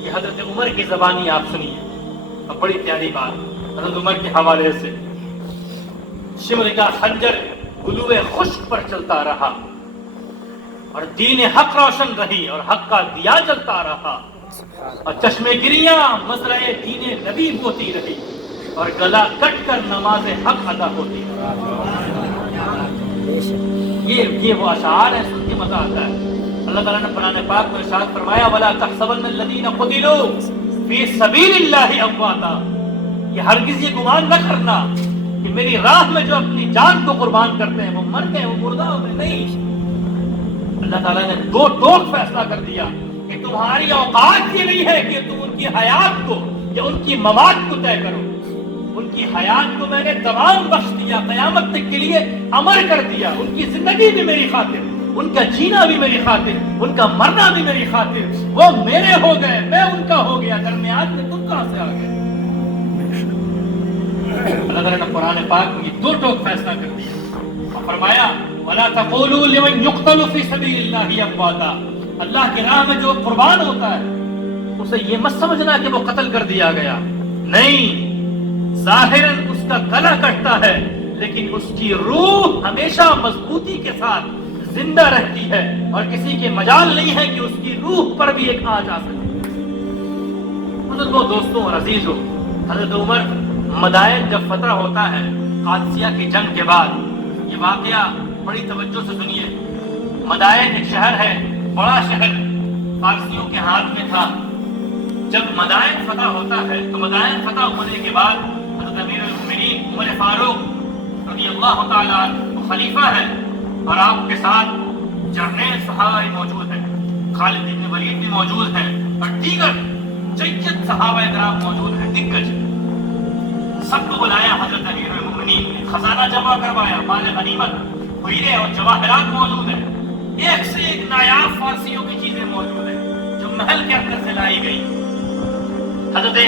کہ حضرت عمر کی زبانی آپ سنیے۔ اب بڑی پیاری بات حضرت عمر کے حوالے سے، شمر کا خنجر گلوء خشک پر چلتا رہا اور دین حق روشن رہی اور حق کا دیا جلتا رہا اور چشمے گریاں مزرع دین نبی ہوتی رہی اور گلا کٹ کر نماز حق ادا ہوتی رہی۔ یہ وہ اشعار ہیں، سن کے مزہ آتا ہے۔ اللہ تعالیٰ نے قرآن پاک میں ارشاد فرمایا وَلَا تَحْسَبَنَّ الَّذِينَ قُتِلُوا فِي سَبِيلِ اللَّهِ أَمْوَاتًا، یہ ہرگز یہ گمان نہ کرنا کہ میری راہ میں جو اپنی جان کو قربان کرتے ہیں وہ مر گئے، وہ مردہ ہو گئے، نہیں۔ اللہ تعالیٰ نے دو ٹوک فیصلہ کر دیا کہ تمہاری اوقات یہ نہیں ہے کہ تم ان کی حیات کو یا ان کی ممات کو طے کرو. ان کی حیات کو میں نے تمام بخش دیا، قیامت تک کے لیے امر کر دیا. ان کی زندگی بھی میری خاطر، ان کا جینا بھی میری خاطر، ان کا مرنا بھی میری خاطر. وہ میرے ہو گئے، میں ان کا ہو گیا، درمیان میں تم کہاں سے آ گئے؟ اللہ تعالیٰ نے قرآن پاک میں یہ دو ٹوک فیصلہ کر دیا اور فرمایا وَلَا تَقُولُوا لِمَنْ يُقْتَلُ فِي سَبِيلِ اللَّهِ أَمْوَاتًا. اللہ کی راہ میں جو قربان ہوتا ہے اسے یہ مت سمجھنا کہ وہ قتل کر دیا گیا. نہیں، ظاہراً اس کا گلا کٹتا ہے لیکن اس کی روح ہمیشہ مضبوطی کے ساتھ زندہ رہتی ہے اور کسی کے مجال نہیں ہے کہ اس کی روح پر بھی ایک آ جا سکے. بزرگوں، دوستوں اور عزیزوں، حضرت عمر مدائن جب فتح ہوتا ہے قادسیہ کی جنگ کے بعد، یہ واقعہ بڑی توجہ سے سنیے. مدائن ایک شہر ہے، بڑا شہر، فارسیوں کے ہاتھ میں تھا. جب مدائن فتح ہوتا ہے تو مدائن فتح ہونے کے بعد حضرت امیر المؤمنین عمر فاروق رضی اللہ تعالیٰ عنہ خلیفہ ہے اور آپ کے ساتھ جرنیل صحابہ موجود ہیں، خالد بن ولید بھی موجود ہیں اور دیگر جید صحابہ کرام موجود ہیں، دگج. سب کو بلایا حضرت امیر المؤمنین نے، خزانہ جمع کروایا، مال غنیمت، ہیرے اور جواہرات موجود ہیں، ایک سے ایک نایاب فارسیوں کی چیزیں موجود ہیں جو محل کے اندر سے لائی گئی. حضرت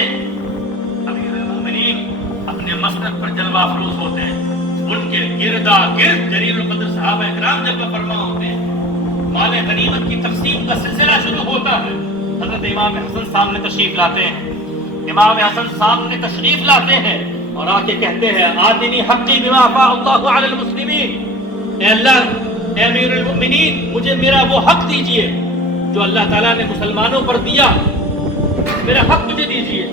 امیر المؤمنین اپنے مسند پر جلوہ افروز ہوتے ہیں. ان کے گردا گرد جلیل القدر صحابہ کرام جلوہ فرما ہوتے ہیں. مال غنیمت کی تقسیم کا سلسلہ شروع ہوتا ہے. حضرت امام حسن سامنے تشریف لاتے ہیں. امام حسن سامنے تشریف لاتے ہیں اور آ کے کہتے ہیں آتنی حقی بما افاء اللہ علی المسلمین. اے اللہ، اے امیر المؤمنین، مجھے میرا وہ حق دیجئے جو اللہ تعالیٰ نے مسلمانوں پر دیا. میرا حق مجھے دیجئے.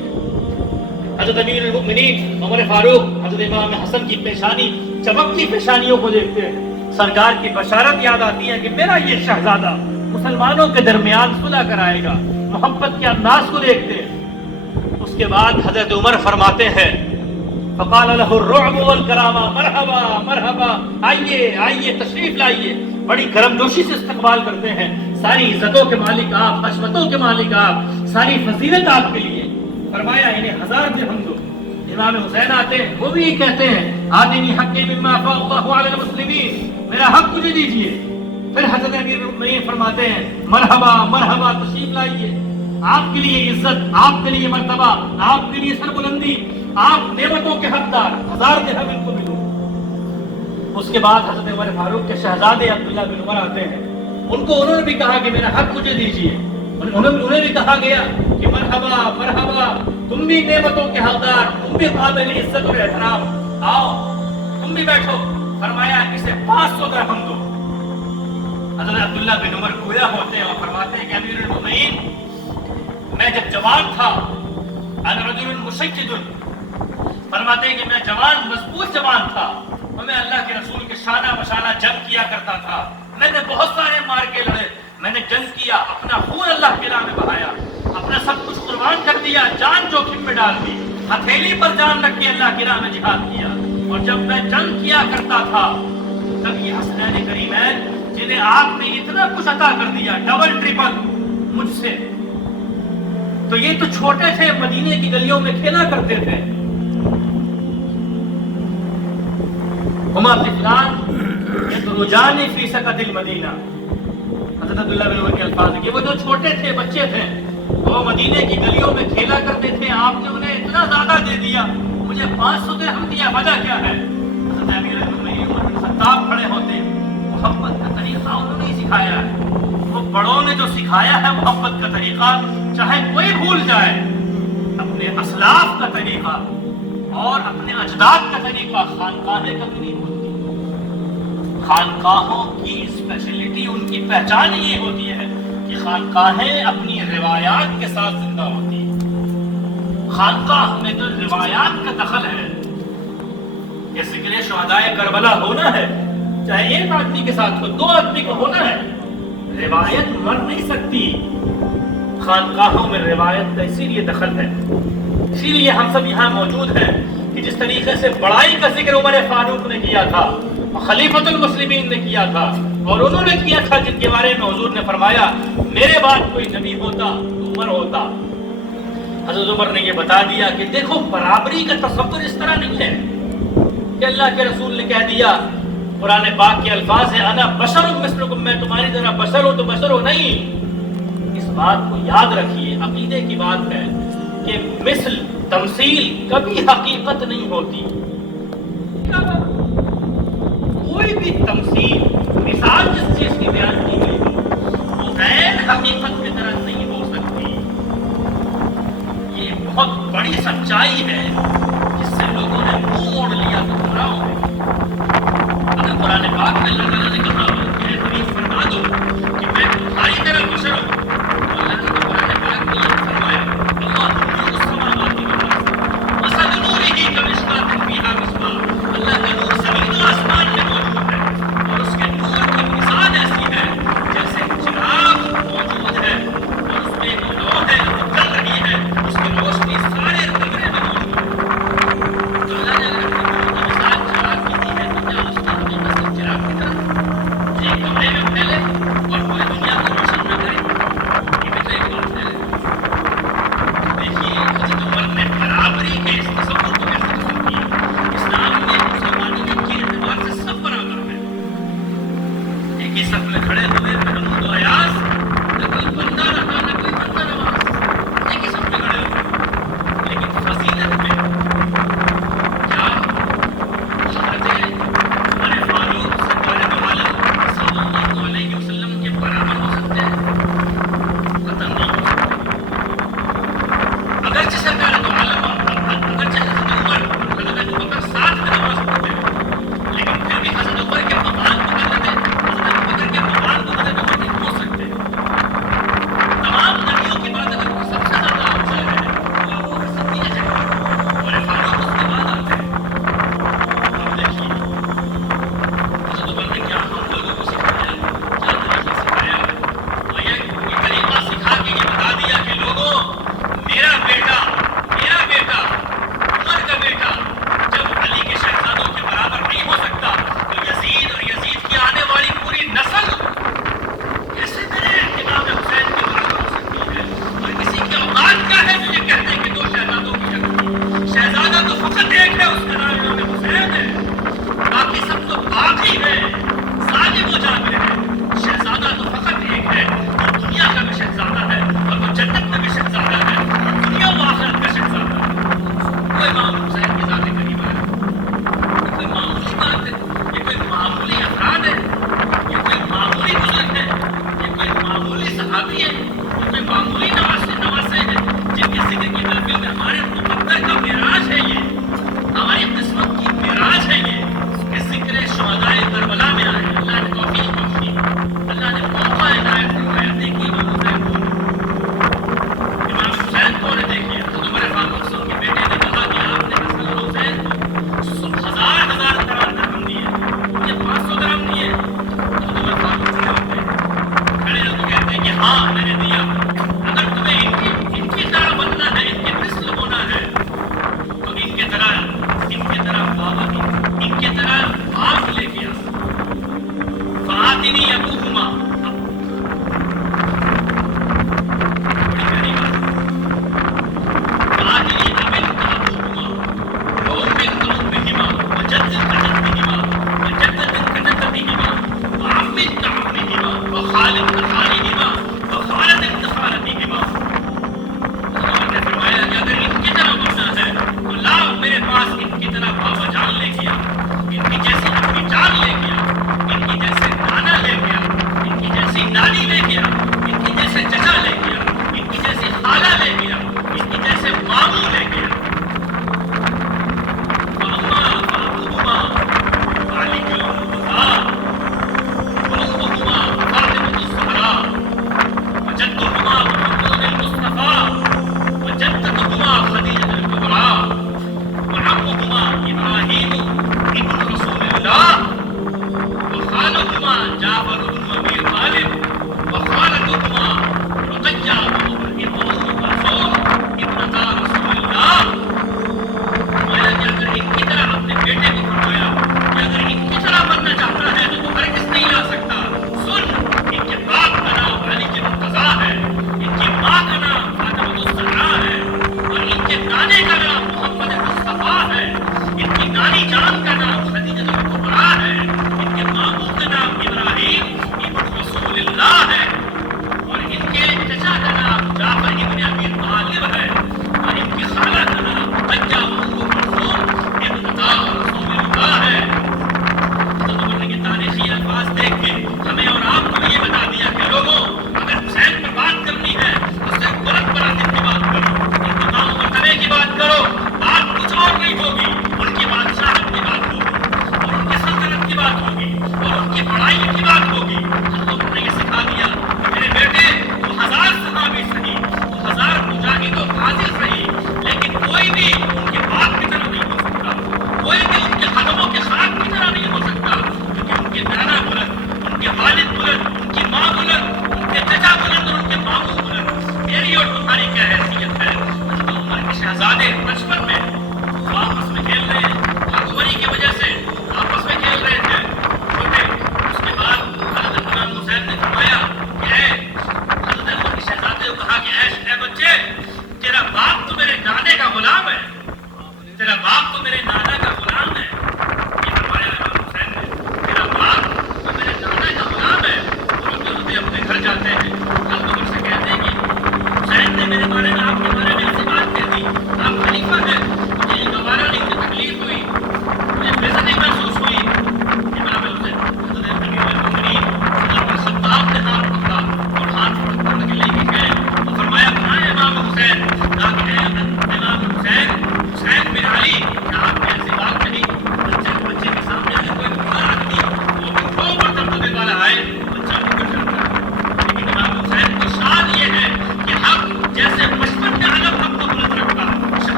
حضرت امیر المؤمنین عمر فاروق حضرت امام حسن کی پیشانی، چمکتی پیشانیوں کو دیکھتے ہیں. سرکار کی بشارت یاد آتی ہے کہ میرا یہ شہزادہ مسلمانوں کے درمیان صلح کرائے گا. محبت کے انداز کو دیکھتے ہیں. اس کے بعد حضرت عمر فرماتے ہیں فقال له الرعب والکرامہ مرحبا مرحبا، آئیے آئیے، تشریف لائیے. بڑی گرم جوشی سے استقبال کرتے ہیں. ساری عزتوں کے مالک آپ، عظمتوں کے مالک آپ، ساری فضیلت آپ کے لیے. فرمایا انہیں 1000 درہم دو. امام حسین آتے ہیں، وہ بھی کہتے ہیں آتنی حقی مما افاء اللہ علی المسلمین، میرا حق مجھے دیجیے. پھر حضرت امیر المؤمنین فرماتے ہیں مرحبا مرحبا، تشریف لائیے. آپ کے لیے عزت، آپ کے لیے مرتبہ، آپ کے لیے سربلندی، آپ نعمتوں کے حقدار، 1000 درہم ان کو ملو. اس کے بعد حضرت عمر فاروق کے شہزادے عبداللہ بن عمر آتے ہیں. انہوں نے بھی کہا کہ میرا حق مجھے دیجیے. انہیں بھی کہا گیا کہ مرحبا مرحبا، تم بھی نعمتوں کے حقدار، تم بھی قابل عزت اور احترام، آؤ تم بھی بیٹھو. فرمایا اسے 500 درہم دو. حضرت عبداللہ بن عمر گویا ہوتے ہیں اور فرماتے ہیں کہ امیر المؤمنین، میں جب جوان تھا، انا رجل مشجد، فرماتے ہیں کہ میں جوان، مضبوط جوان تھا اور میں اللہ کے رسول کے شانہ بشانہ جنگ کیا کرتا تھا. میں نے بہت سارے مارکے لڑے، میں نے جنگ کیا، اپنا خون اللہ کی راہ میں بہایا، اپنا سب کچھ قربان کر دیا، جان جوخم میں ڈال دی، ہتھیلی پر جان رکھ کے اللہ کی راہ میں جہاد کیا. اور جب میں جنگ کیا کرتا تھا تب یہ حسنین کریمین جنہیں آپ نے اتنا کچھ عطا کر دیا، ڈبل ٹرپل مجھ سے، تو یہ تو چھوٹے تھے، مدینے کی گلیوں میں کھیلا کرتے تھے. ہما طفلان یدرجان فی سکۃ المدینہ، حضرت عبداللہ بن عمر کے الفاظ ہیں کہ وہ جو چھوٹے تھے، بچے تھے، وہ مدینے کی گلیوں میں کھیلا کرتے تھے. آپ نے انہیں اتنا زیادہ دے دیا، مجھے 500 درہم دیا، وجہ کیا ہے؟ حضرت امیر المؤمنین عمر بن خطاب کھڑے ہوتے، محبت کا طریقہ انہوں نے سکھایا ہے. وہ بڑوں نے جو سکھایا ہے محبت کا طریقہ، چاہے کوئی بھول جائے، اپنے اسلاف کا طریقہ اور اپنے اجداد کا طریقہ خانقاہیں کبھی نہیں بھولتی. خانقاہوں کی اسپیشلٹی، ان کی پہچان یہ ہوتی ہے کہ خانقاہیں اپنی روایات کے ساتھ زندہ ہوتی ہیں. خانقاہ میں جو روایات کا دخل ہے، یہ ذکر شہدائے کربلا ہونا ہے، چاہے ایک آدمی کے ساتھ ہو، 2 آدمی کو ہونا ہے، روایت مر نہیں سکتی. خانقاہوں میں روایت کا اسی لیے دخل ہے. اسی لیے ہم سب یہاں موجود ہیں کہ جس طریقے سے بڑائی کا ذکر عمر فاروق نے کیا تھا، خلیفۃ المسلمین نے کیا تھا، اور انہوں نے کیا تھا جن کے بارے میں حضور نے فرمایا میرے بعد کوئی نبی ہوتا تو عمر ہوتا. حضرت عمر نے یہ بتا دیا کہ دیکھو برابری کا تصور اس طرح نہیں ہے کہ اللہ کے رسول نے کہہ دیا. قرآن پاک کے الفاظ ہیں انا بشر مثلکم، میں تمہاری طرح بشر ہوں تو بشر ہو نہیں. اس بات کو یاد رکھیے، عقیدے کی بات ہے کہ مثل تمثیل کبھی حقیقت نہیں ہوتی. کوئی بھی تمثیل مثال جس چیز کی بیان کی گئی وہ غیر حقیقت کی طرح نہیں ہو سکتی. یہ بہت بڑی سچائی ہے جس سے لوگوں نے منہ موڑ لیا تو گمراہ ہو گئے. اگر قرآن پاک میں اللہ تعالیٰ نے کہا کہ حبیب فرما دو کہ میں تمہاری طرح بشر ہوں، تو اللہ نے قرآن پاک میں یہ فرمایا اللہ نور السماوات والارض مثل نورہ کمشکاۃ فیہا مصباح. اللہ کا نور زمین و آسمان میں موجود ہے اور اس کے نور کی مثال ایسی ہے جیسے چراغ موجود ہے اور اس میں ایک لو ہے جو جل رہی ہے، اس کی روشنی سارے کمرے میں موجود ہے. تو اللہ نے اگر اپنے نور کی مثال چراغ کی دی ہے تو کیا اس کی حقیقت سے چراغ کی طرح ایک کمرے میں پھیلے اور پوری دنیا کو روشن نہ کرے؟ یہ بھی تو ایک بات ہے. دیکھیے حضرت عمر نے برابری کے اس تصور کو کیسے ختم کیا. اسلام میں مسلمانیت کے اعتبار سے سب برابر ہیں. ایک ہی صف میں کھڑے ہوئے محمود و ایاز، نہ کوئی بندہ رہا نہ کوئی بندہ نواز، ایک ہی صف میں کھڑے ہوئے. لیکن فضیلت میں کیا حضرت عمر فاروق سرکار دو عالم صلی اللہ علیہ وسلم کے برابر ہو سکتے ہیں؟ قطعاً نہیں ہو سکتے. اگرچہ سرکار دو عالم اگرچہ حضرت عمر حضرت ابوبکر ساتھ میں نماز پڑھتے ہیں، لیکن پھر بھی حضرت عمر کے مقام کو حضرت ابوبکر کے مقام کو حضرت عمر نہیں ہو سکتے. تمام نبیوں کے بعد اگر کوئی سب سے زیادہ افضل ہے تو ابوبکر صدیق ہے، عمر فاروق اس کے بعد آتے ہیں. اب دیکھیے حضرت عمر نے کیا ہم لوگوں کو سکھایا، کیا طریقہ سکھایا. تو یہ طریقہ سکھا کے یہ بتا دیا کہ لوگوں میرا بیٹا عمر کا بیٹا جب علی کے شہزادوں کے برابر نہیں ہو سکتا تو یزید اور یزید کی آنے والی پوری نسل کیسے میرے امام حسین کے برابر ہو سکتی ہے؟ اور کسی کی اوقات کیا ہے جو یہ کہتے ہیں کہ دو شہزادوں کی جگہ؟ شہزادہ تو فقط ایک ہے، اس کا نام امام حسین ہے، باقی سب تو باغی ہے.